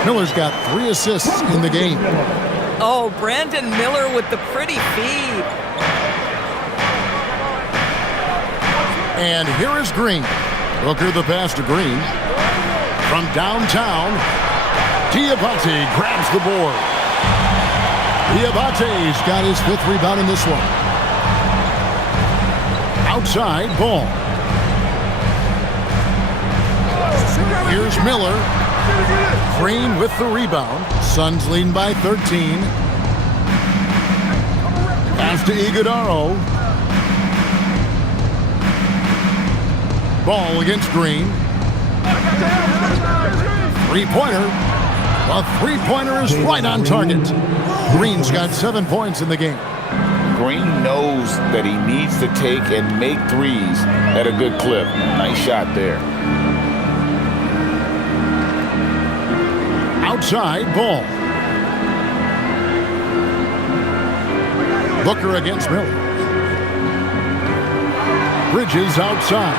Miller's got 3 assists in the game. Oh, Brandon Miller with the pretty feed. And here is Green. Booker the pass to Green. From downtown, Diabate grabs the board. Diabate's got his 5th rebound in this one. Outside, Ball. Here's Miller. Green with the rebound. Suns leading by 13. Pass to Iguodaro. Ball against Green. Three-pointer. A three-pointer is right on target. Green's got 7 points in the game. Green knows that he needs to take and make threes at a good clip. Nice shot there. Outside, Ball. Booker against Miller. Bridges outside.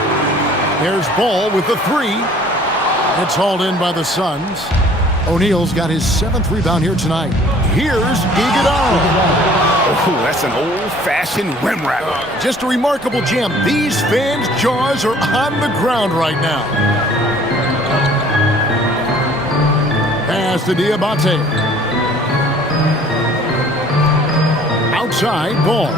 There's Ball with the 3. It's hauled in by the Suns. O'Neal's got his 7th rebound here tonight. Here's Iguodaro. Oh, that's an old-fashioned rim rapper. Just a remarkable jam. These fans' jaws are on the ground right now. Pass to Diabate. Outside, Ball.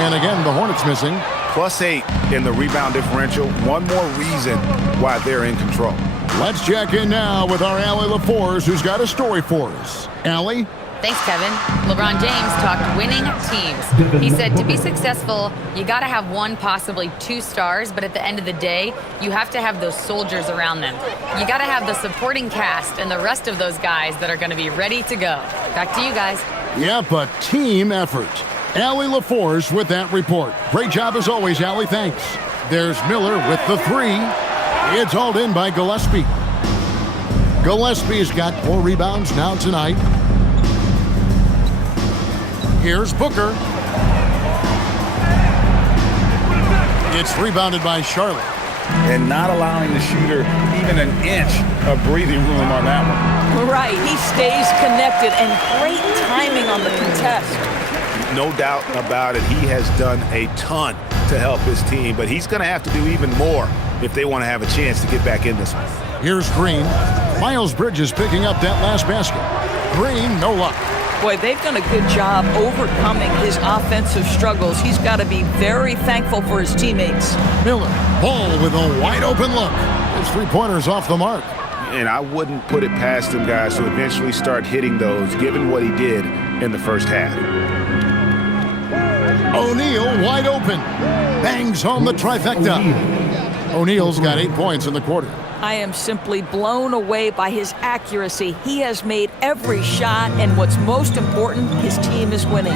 And again, the Hornets missing. +8 in the rebound differential. One more reason why they're in control. Let's check in now with our Allie LaForce, who's got a story for us. Allie? Thanks, Kevin. LeBron James talked winning teams. He said to be successful, you got to have one, possibly two stars, but at the end of the day, you have to have those soldiers around them. You got to have the supporting cast and the rest of those guys that are going to be ready to go. Back to you guys. Yep, a team effort. Allie LaForce with that report. Great job as always, Allie. Thanks. There's Miller with the three. It's hauled in by Gillespie. Gillespie's got 4 rebounds now tonight. Here's Booker. It's rebounded by Charlotte. And not allowing the shooter even an inch of breathing room on that one. Right, he stays connected and great timing on the contest. No doubt about it, he has done a ton to help his team, but he's going to have to do even more if they want to have a chance to get back in this one. Here's Green. Miles Bridges picking up that last basket. Green, no luck. Boy, they've done a good job overcoming his offensive struggles. He's got to be very thankful for his teammates. Miller, Ball with a wide open look. His three-pointers off the mark. And I wouldn't put it past him, guys, to eventually start hitting those, given what he did in the first half. O'Neal wide open. Bangs home the trifecta. O'Neal's got 8 points in the quarter. I am simply blown away by his accuracy. He has made every shot, and what's most important, his team is winning.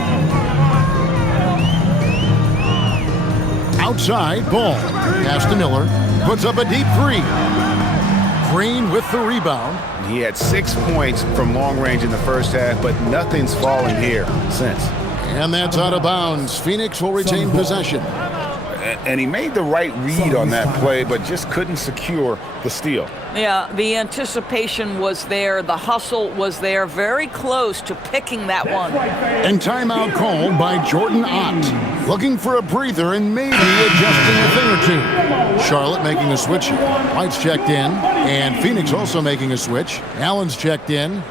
Outside, Ball. Pass to Miller. Puts up a deep three. Green with the rebound. He had 6 points from long range in the first half, but nothing's fallen here since. And that's out of bounds. Phoenix will retain possession. And he made the right read on that play, but just couldn't secure the steal. Yeah, the anticipation was there. The hustle was there. Very close to picking that one. And timeout called by Jordan Ott. Looking for a breather and maybe adjusting a thing or two. Charlotte making a switch. White's checked in. And Phoenix also making a switch. Allen's checked in.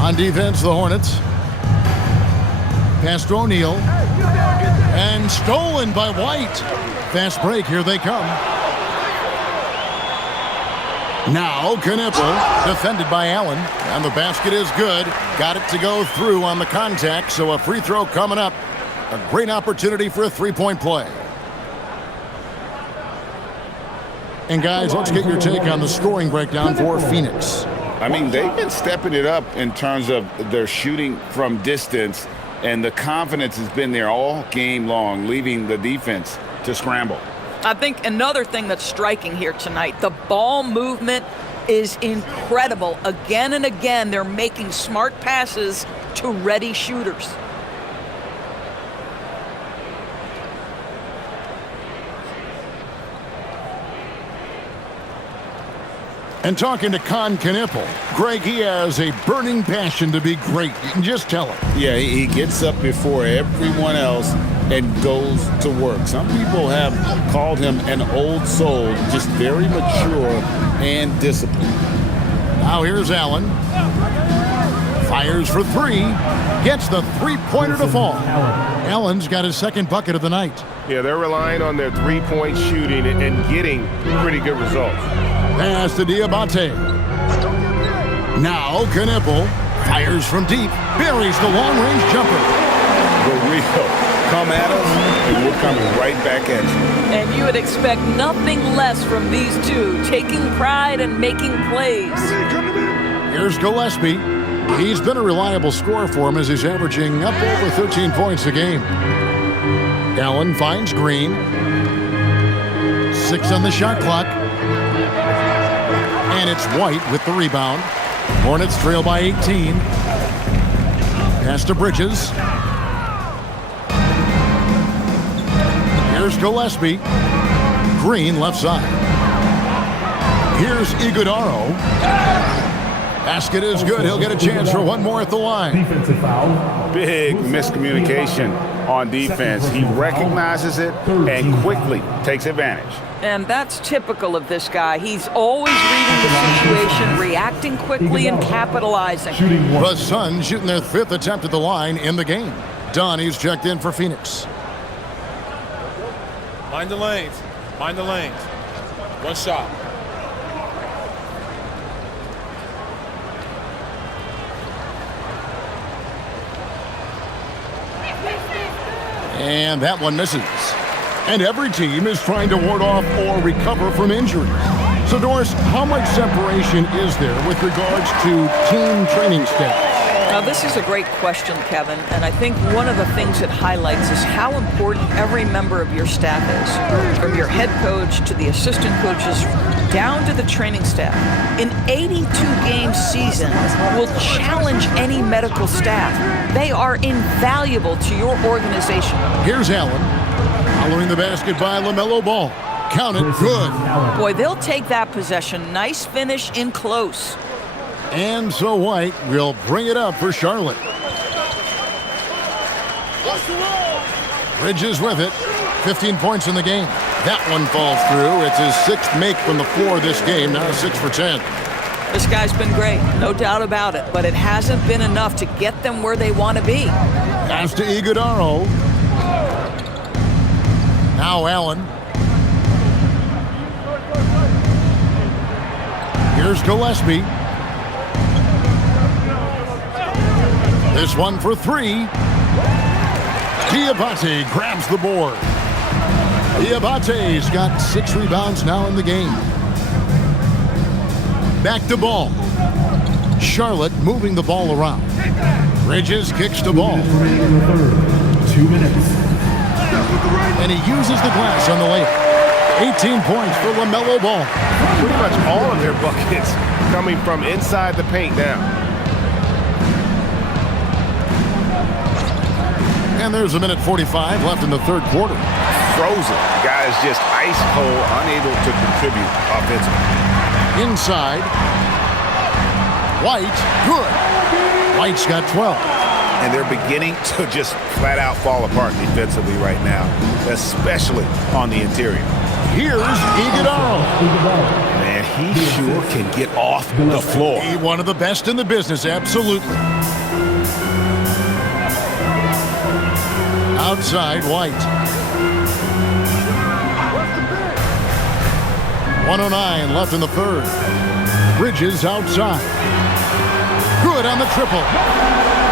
On defense, the Hornets. Pass to O'Neal. And stolen by White. Fast break, here they come. Now Knippel, defended by Allen. And the basket is good. Got it to go through on the contact, so a free throw coming up. A great opportunity for a three-point play. And guys, let's get your take on the scoring breakdown for Phoenix. I mean, they've been stepping it up in terms of their shooting from distance, and the confidence has been there all game long, leaving the defense to scramble. I think another thing that's striking here tonight, the ball movement is incredible. Again and again, they're making smart passes to ready shooters. And talking to Knippel, Greg, he has a burning passion to be great. You can just tell him. Yeah, he gets up before everyone else and goes to work. Some people have called him an old soul, just very mature and disciplined. Now here's Allen. Fires for three. Gets the three-pointer to fall. Allen's got his second bucket of the night. Yeah, they're relying on their three-point shooting and getting pretty good results. Pass to Diabate. Now Knippel fires from deep. Buries the long-range jumper. For real. Come at us, and we're coming right back at you. And you would expect nothing less from these two, taking pride and making plays. Here's Gillespie. He's been a reliable scorer for him as he's averaging up over 13 points a game. Allen finds Green. 6 on the shot clock. And it's White with the rebound. Hornets trail by 18. Pass to Bridges. Here's Gillespie. Green left side. Here's Iguodaro. Basket is good. He'll get a chance for one more at the line. Defensive foul. Big miscommunication on defense. He recognizes it and quickly takes advantage. And that's typical of this guy. He's always reading the situation, reacting quickly, and capitalizing. The Suns shooting their 5th attempt at the line in the game. Donnie's checked in for Phoenix. Mind the lanes. Mind the lanes. One shot. And that one misses. And every team is trying to ward off or recover from injuries. So, Doris, how much separation is there with regards to team training staff? Now, this is a great question, Kevin, and I think one of the things it highlights is how important every member of your staff is, from your head coach to the assistant coaches down to the training staff. An 82-game season will challenge any medical staff. They are invaluable to your organization. Here's Allen. Following the basket by LaMelo Ball. Count it, good. Boy, they'll take that possession. Nice finish in close. And so White will bring it up for Charlotte. Bridges with it. 15 points in the game. That one falls through. It's his 6th make from the floor this game. Now 6 for 10. This guy's been great, no doubt about it, but it hasn't been enough to get them where they want to be. Pass to Iguodaro. Now Allen. Here's Gillespie. This one for 3. Diabate grabs the board. Diabate's got 6 rebounds now in the game. Back to Ball. Charlotte moving the ball around. Bridges kicks to Ball. 2 minutes. And he uses the glass on the layup. 18 points for LaMelo Ball. Pretty much all of their buckets coming from inside the paint now. And there's a minute 45 left in the 3rd quarter. Frozen. Guys just ice cold, unable to contribute offensively. Inside. White, good. White's got 12. And they're beginning to just flat out fall apart defensively right now, especially on the interior. Here's Iguodaro. Man, he sure can get off the floor. He one of the best in the business, absolutely. Outside, White. 1:09 left in the 3rd. Bridges outside. Good on the triple.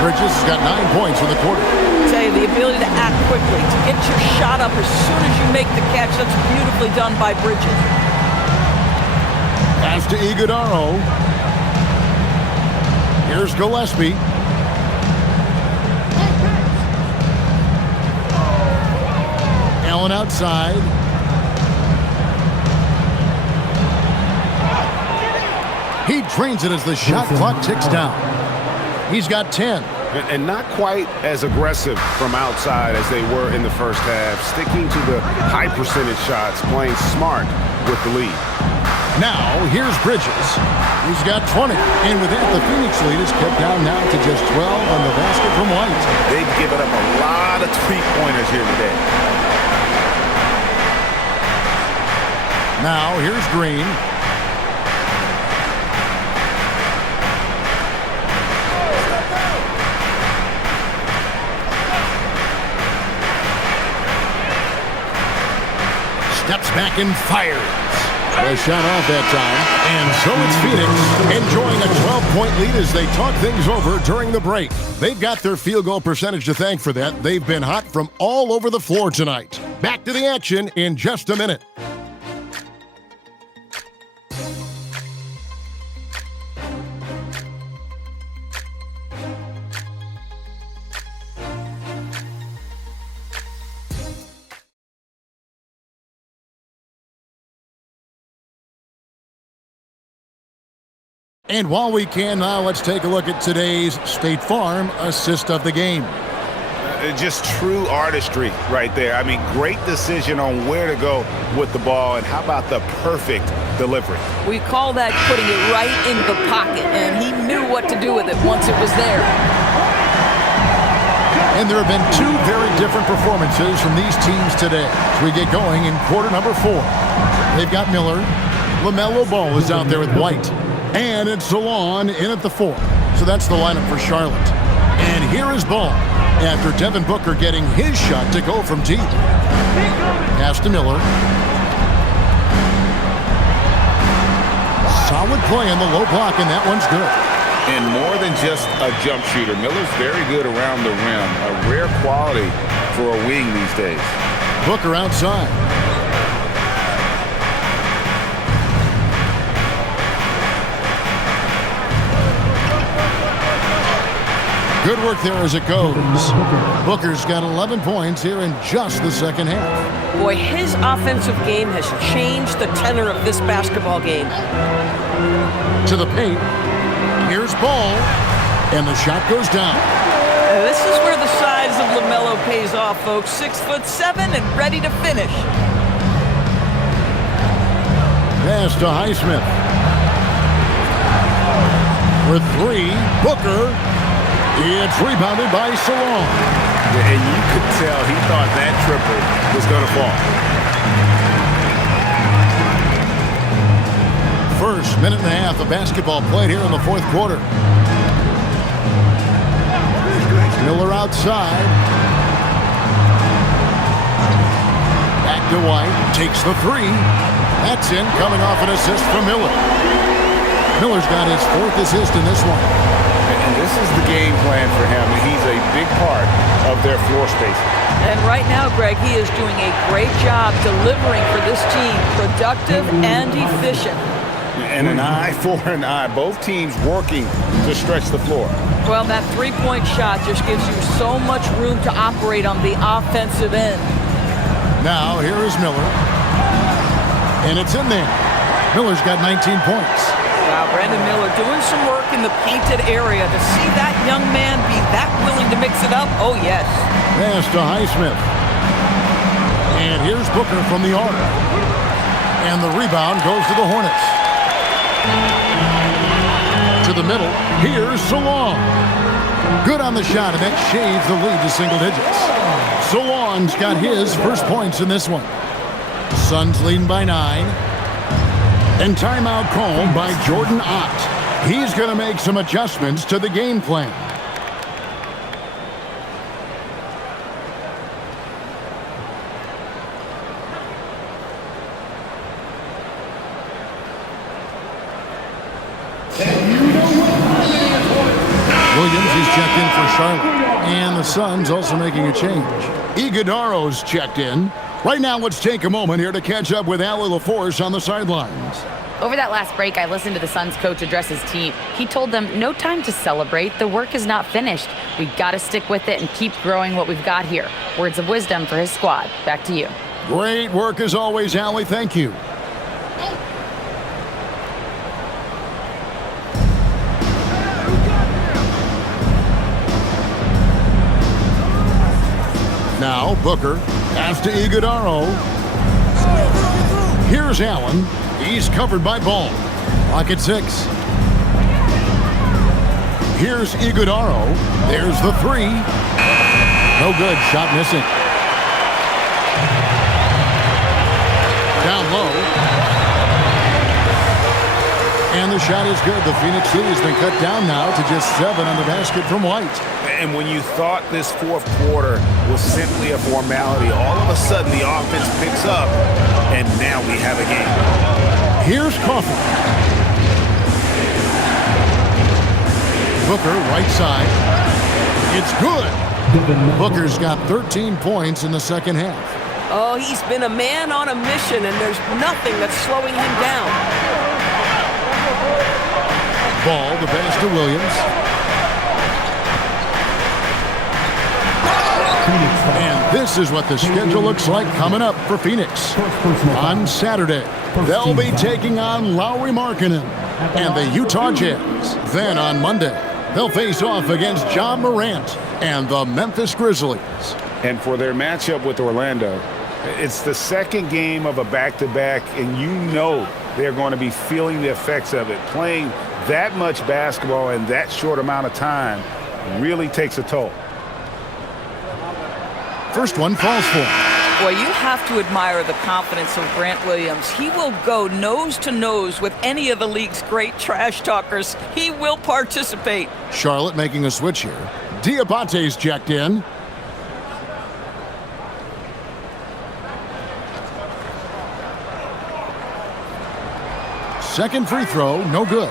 Bridges has got 9 points in the quarter. I tell you, the ability to act quickly, to get your shot up as soon as you make the catch, that's beautifully done by Bridges. Pass to Iguodaro. Here's Gillespie. Allen outside. He drains it as the shot clock ticks down. He's got 10. And not quite as aggressive from outside as they were in the first half, sticking to the high percentage shots, playing smart with the lead. Now, here's Bridges. He's got 20. And with that, the Phoenix lead is kept down now to just 12 on the basket from White. They've given up a lot of three-pointers here today. Now, here's Green. Steps back and fires. A shot off that time. And so it's Phoenix enjoying a 12-point lead as they talk things over during the break. They've got their field goal percentage to thank for that. They've been hot from all over the floor tonight. Back to the action in just a minute. And while we can now, let's take a look at today's State Farm assist of the game. Just true artistry right there. I mean, great decision on where to go with the ball, and how about the perfect delivery? We call that putting it right in the pocket, and he knew what to do with it once it was there. And there have been two very different performances from these teams today as we get going in quarter number 4. They've got Miller. LaMelo Ball is out there with White. And it's Salon in at the 4. So that's the lineup for Charlotte. And here is Ball after Devin Booker getting his shot to go from deep. Pass to Miller. Solid play in the low block, and that one's good. And more than just a jump shooter, Miller's very good around the rim. A rare quality for a wing these days. Booker outside. Good work there as it goes. Booker's got 11 points here in just the second half. Boy, his offensive game has changed the tenor of this basketball game. To the paint. Here's Ball. And the shot goes down. This is where the size of LaMelo pays off, folks. 6'7" and ready to finish. Pass to Highsmith. For 3, Booker. It's rebounded by Salon. And you could tell he thought that triple was going to fall. First minute and a half of basketball played here in the fourth quarter. Miller outside. Back to White. Takes the 3. That's in, coming off an assist from Miller. Miller's got his 4th assist in this one. And this is the game plan for him. He's a big part of their floor spacing. And right now, Greg, he is doing a great job delivering for this team, productive and efficient. And an eye for an eye. Both teams working to stretch the floor. Well, that three-point shot just gives you so much room to operate on the offensive end. Now, here is Miller. And it's in there. Miller's got 19 points. Wow, Brandon Miller doing some work in the painted area. To see that young man be that willing to mix it up, oh yes. Pass to Highsmith. And here's Booker from the arc. And the rebound goes to the Hornets. To the middle, here's Salon. Good on the shot, and that shaves the lead to single digits. Salon's got his first points in this one. Suns leading by 9. And timeout called by Jordan Ott. He's going to make some adjustments to the game plan. Williams, he's checked in for Charlotte. And the Suns also making a change. Iguodaro's checked in. Right now, let's take a moment here to catch up with Allie LaForce on the sidelines. Over that last break, I listened to the Suns coach address his team. He told them, no time to celebrate. The work is not finished. We've got to stick with it and keep growing what we've got here. Words of wisdom for his squad. Back to you. Great work as always, Allie. Thank you. Now, Booker. Pass to Iguodaro. Here's Allen. He's covered by Ball. Clock at 6. Here's Iguodaro. There's the 3. No good. Shot missing. Down low. And the shot is good. The Phoenix lead has been cut down now to just 7 on the basket from White. And when you thought this fourth quarter was simply a formality, all of a sudden the offense picks up, and now we have a game. Here's Coffey. Booker, right side. It's good. Booker's got 13 points in the second half. Oh, he's been a man on a mission, and there's nothing that's slowing him down. Ball, the pass to Williams. And this is what the schedule looks like coming up for Phoenix. On Saturday, they'll be taking on Lauri Markkanen and the Utah Jazz. Then on Monday, they'll face off against Ja Morant and the Memphis Grizzlies. And for their matchup with Orlando, it's the second game of a back-to-back, and you know they're going to be feeling the effects of it. Playing that much basketball in that short amount of time really takes a toll. First one falls for him. Boy, you have to admire the confidence of Grant Williams. He will go nose-to-nose with any of the league's great trash talkers. He will participate. Charlotte making a switch here. Diabate's checked in. Second free throw, no good.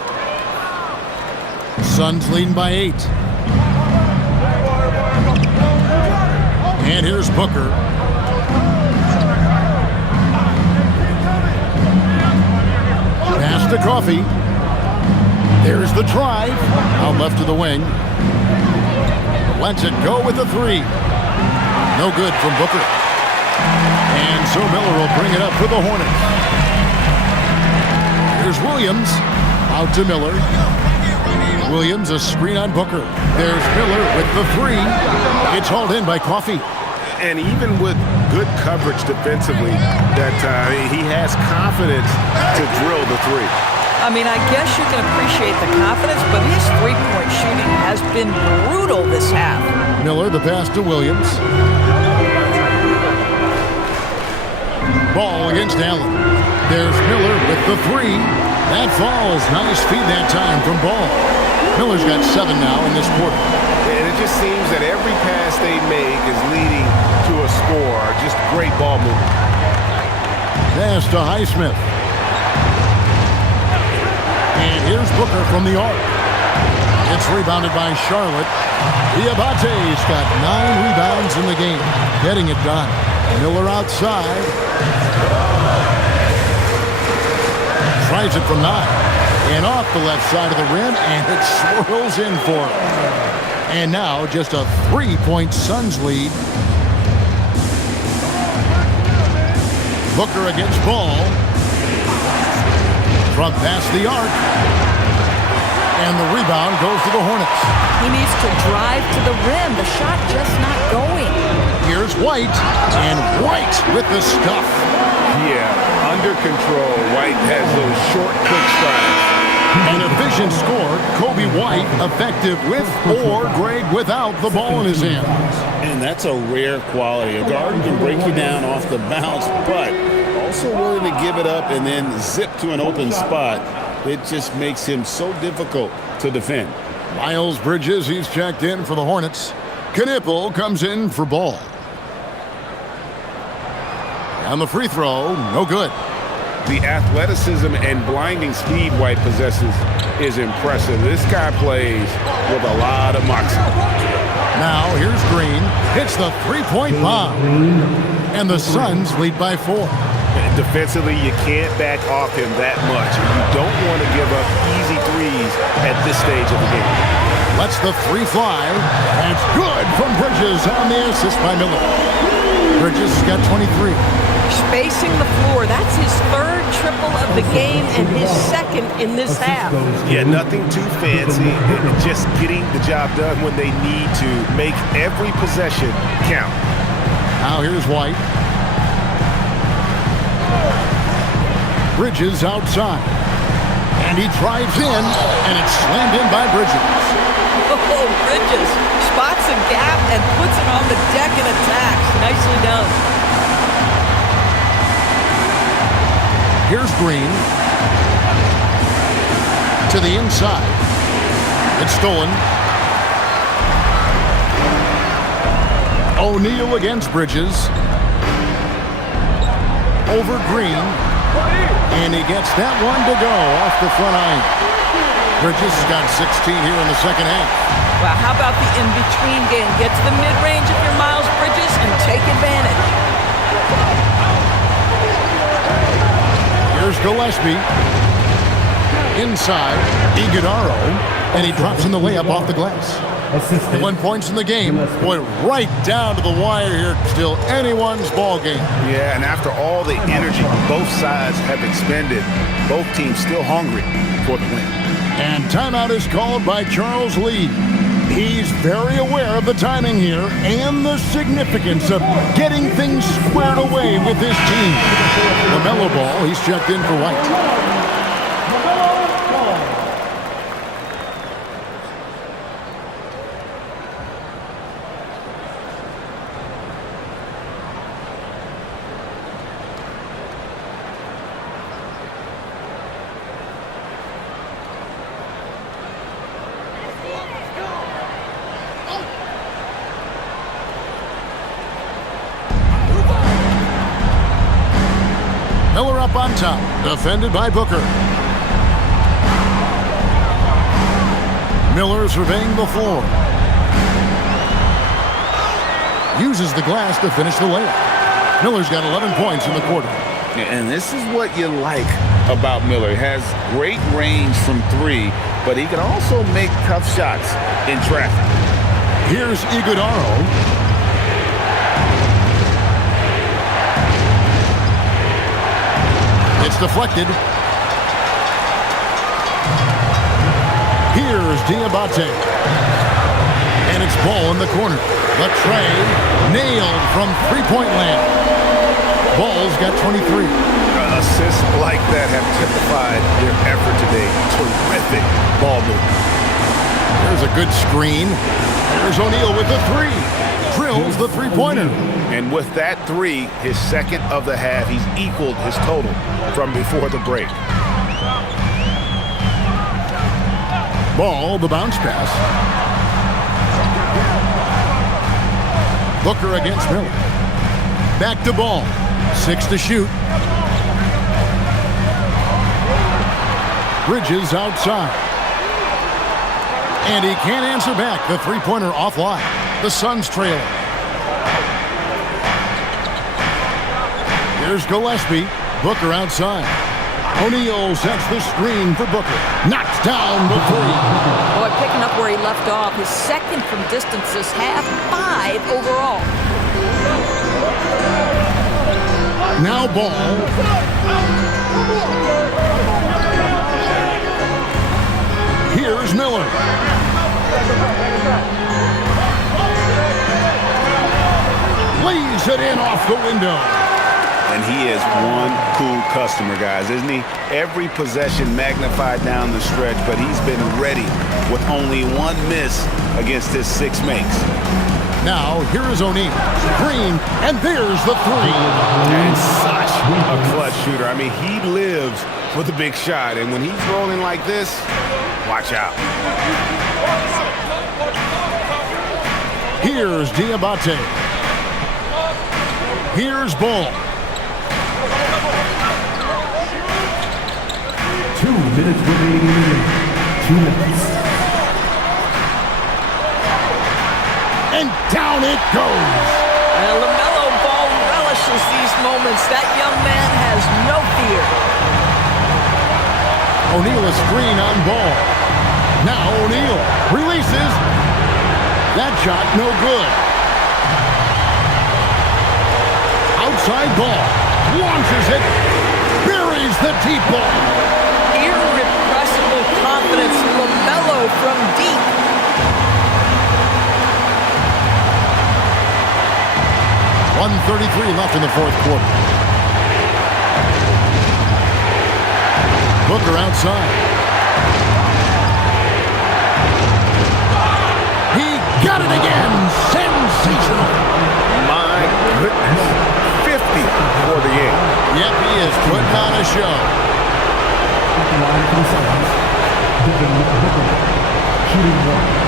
Suns leading by 8. And here's Booker. Pass to Coffee. There's the drive. Out left to the wing. Lets it go with the 3. No good from Booker. And so Miller will bring it up for the Hornets. Here's Williams. Out to Miller. Williams, a screen on Booker. There's Miller with the 3. It's hauled in by Coffee. And even with good coverage defensively that time, he has confidence to drill the 3. I mean, I guess you can appreciate the confidence, but his three-point shooting has been brutal this half. Miller, the pass to Williams. Ball against Allen. There's Miller with the 3. That falls. Nice feed that time from Ball. Miller's got 7 now in this quarter. And it just seems that every pass they make is leading to a score. Just great ball movement. Pass to Highsmith. And here's Booker from the arc. It's rebounded by Charlotte. Diabate's got 9 rebounds in the game. Getting it done. Miller outside. Tries it from 9. And off the left side of the rim, and it swirls in for him. And now just a 3-point Suns lead. Booker against Ball. From past the arc. And the rebound goes to the Hornets. He needs to drive to the rim. The shot just not going. Here's White. And White with the stuff. Yeah, under control. White has those short, quick strides. An efficient score. Kobe White effective with or Greg without the ball in his hands. And that's a rare quality. A guard who can break you down off the bounce, but also willing to give it up and then zip to an open spot. It just makes him so difficult to defend. Miles Bridges, he's checked in for the Hornets. Knipple comes in for Ball. And the free throw, no good. The athleticism and blinding speed White possesses is impressive. This guy plays with a lot of moxie. Now here's Green. Hits the three-point bomb. And the Suns lead by 4. Defensively, you can't back off him that much. You don't want to give up easy threes at this stage of the game. Lets the 3 fly. And it's good from Bridges on the assist by Miller. Bridges got 23. Spacing the floor. That's his 3rd triple of the game and his 2nd in this half. Yeah, nothing too fancy. Just getting the job done when they need to. Make every possession count. Now here's White. Bridges outside. And he drives in, and it's slammed in by Bridges. Oh, Bridges spots a gap and puts it on the deck and attacks. Nicely done. Here's Green. To the inside. It's stolen. O'Neal against Bridges. Over Green. And he gets that one to go off the front iron. Bridges has got 16 here in the second half. Well, how about the in-between game? Get to the mid-range if you're Miles Bridges and take advantage. Here's Gillespie. Inside, Iguodaro. And he drops in the layup off the glass. 1 point in the game. Boy, right down to the wire here. Still anyone's ball game. Yeah, and after all the energy both sides have expended, both teams still hungry for the win. And timeout is called by Charles Lee. He's very aware of the timing here and the significance of getting things squared away with his team. LaMelo Ball, he's checked in for White. Miller up on top, defended by Booker. Miller surveying the floor. Uses the glass to finish the layup. Miller's got 11 points in the quarter. And this is what you like about Miller. He has great range from three, but he can also make tough shots in traffic. Here's Iguodaro. It's deflected. Here's Diabate. And it's Ball in the corner. The tray nailed from three-point land. Ball's got 23. Assists like that have typified their effort today. Terrific ball movement. There's a good screen. There's O'Neal with the three. Drills the three-pointer. And with that three, his second of the half, he's equaled his total from before the break. Ball, the bounce pass. Booker against Miller. Back to Ball. 6 to shoot. Bridges outside. And he can't answer back. The three-pointer offline. The Suns trailing. Here's Gillespie. Booker outside. O'Neal sets the screen for Booker. Knocks down the three. Boy, picking up where he left off. His second from distance this half. 5 overall. Now Ball. Here's Miller. Lays it in off the window. And he is one cool customer, guys, isn't he? Every possession magnified down the stretch, but he's been ready with only one miss against his 6 makes. Now, here is O'Neal. Green, and there's the three. And such a clutch shooter. I mean, he lives for the big shot, and when he's rolling like this, watch out. Here's Diabate. Here's Ball. 2 minutes remaining. 2 minutes. And down it goes. And LaMelo Ball relishes these moments. That young man has no fear. O'Neal a screen on Ball. Now O'Neal releases. That shot no good. Outside Ball. Launches it. Buries the deep ball. Irrepressible confidence. LaMelo from deep. .133 left in the fourth quarter. Booker outside. He got it again. Sensational. My goodness. 50 for the game. Yep, he is putting on a show. Shooting 1.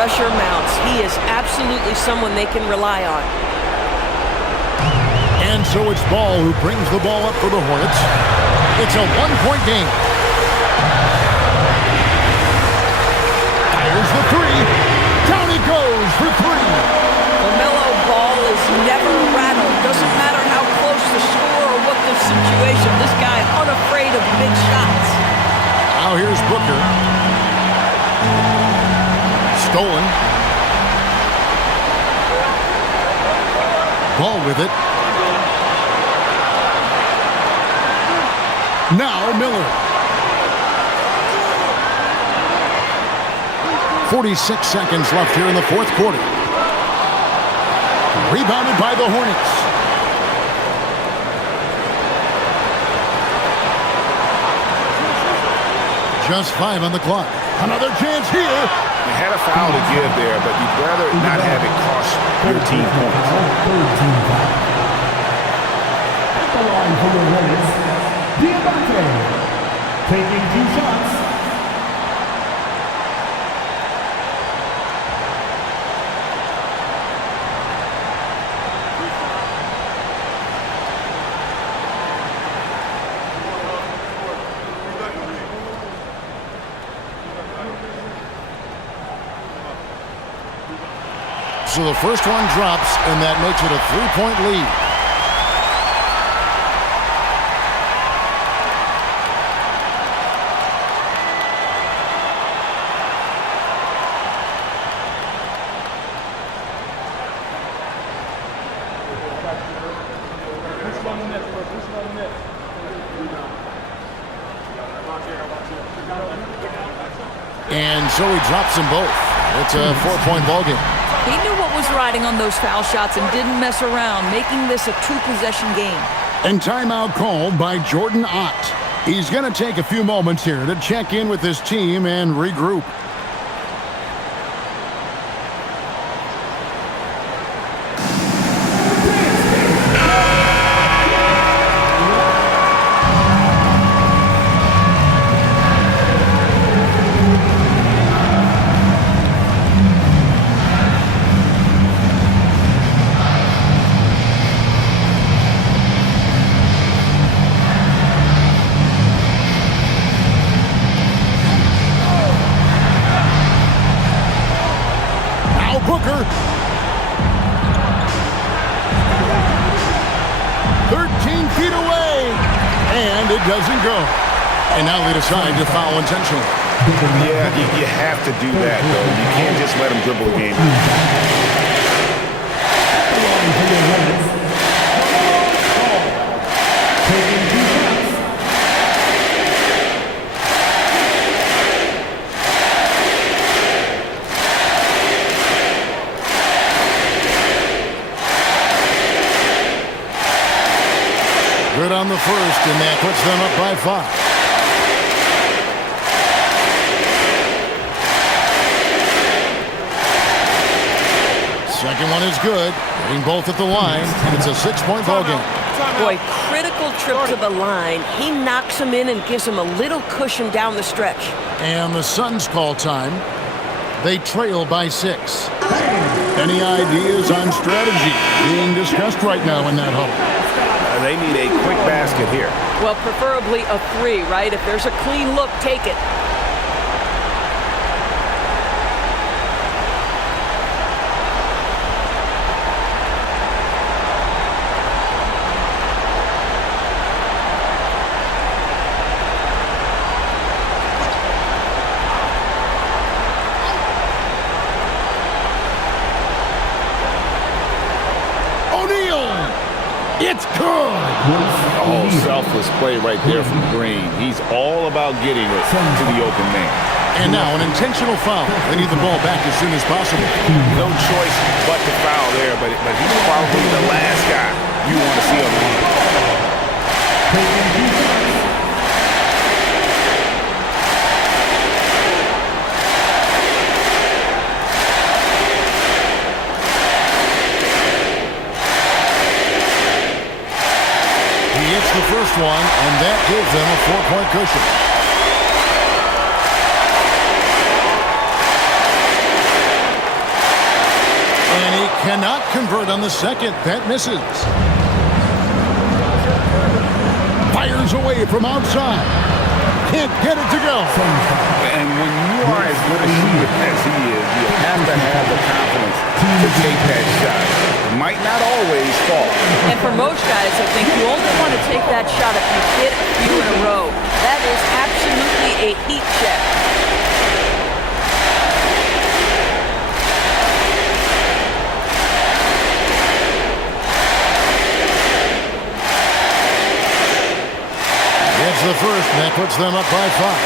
Pressure mounts. He is absolutely someone they can rely on. And so it's Ball who brings the ball up for the Hornets. It's a one-point game. Fires the three. Down he goes for three. LaMelo Ball is never rattled. Doesn't matter how close the score or what the situation. This guy unafraid of big shots. Now here's Booker. Stolen. Ball with it. Now Miller. 46 seconds left here in the fourth quarter. Rebounded by the Hornets. Just 5 on the clock. Another chance here. You had a foul to give there, but you'd rather not have it cost your team points. At the line for the Hornets, imitation. Taking 2 shots. So the first one drops, and that makes it a 3-point lead. And so he drops them both. It's a 4-point ball game. He knew what was riding on those foul shots and didn't mess around, making this a 2-possession game. And timeout called by Jordan Ott. He's going to take a few moments here to check in with his team and regroup. Booker. 13 feet away. And it doesn't go. And now they decide to foul intentionally. Yeah, you have to do that, though. You can't just let them dribble the game. Good on the first, and that puts them up by 5. Second one is good. Getting both at the line. It's a 6-point ball game. Boy, critical trip to the line. He knocks him in and gives him a little cushion down the stretch. And the Suns call time. They trail by 6. Any ideas on strategy being discussed right now in that huddle? They need a quick basket here. Well, preferably a 3, right? If there's a clean look, take it. It's good! Oh, selfless play right there from Green. He's all about getting it to the open man. And now an intentional foul. They need the ball back as soon as possible. No choice but to foul there, but he's probably the last guy you want to see on the line. The first one, and that gives them a 4-point cushion. And he cannot convert on the second. That misses. Fires away from outside. Can't get it to go. And when you are as good a shooter as he is, you have to have the confidence to take that shot. It might not always fall. And for most guys, I think you only want to take that shot if you hit a few in a row. That is absolutely a heat check. scores the first, and that puts them up by 5.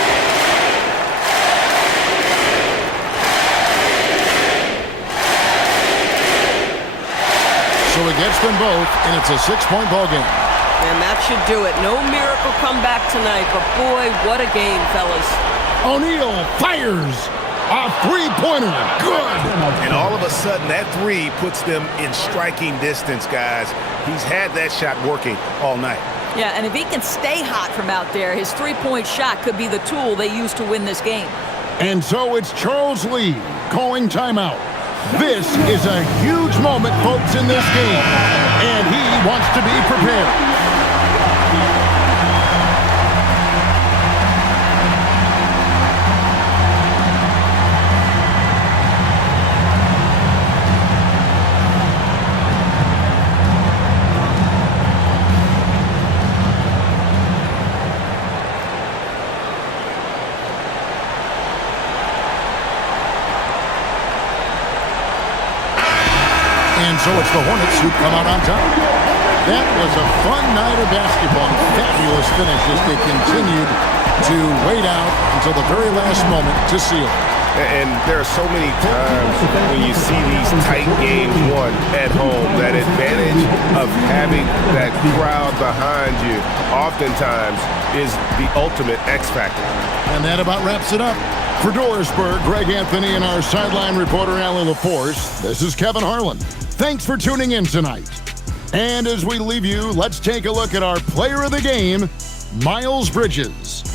So he gets them both, and it's a 6-point ball game. And that should do it. No miracle comeback tonight, but boy, what a game, fellas. O'Neal fires a three-pointer. Good. And all of a sudden, that three puts them in striking distance, guys. He's had that shot working all night. Yeah, and if he can stay hot from out there, his three-point shot could be the tool they use to win this game. And so it's Charles Lee calling timeout. This is a huge moment, folks, in this game, and he wants to be prepared. And so it's the Hornets who come out on top. That was a fun night of basketball. Fabulous finish as they continued to wait out until the very last moment to seal. And there are so many times when you see these tight games won at home, that advantage of having that crowd behind you oftentimes is the ultimate X factor. And that about wraps it up. For Dorisburg, Greg Anthony, and our sideline reporter, Allie LaForce, this is Kevin Harlan. Thanks for tuning in tonight. And as we leave you, let's take a look at our player of the game, Miles Bridges.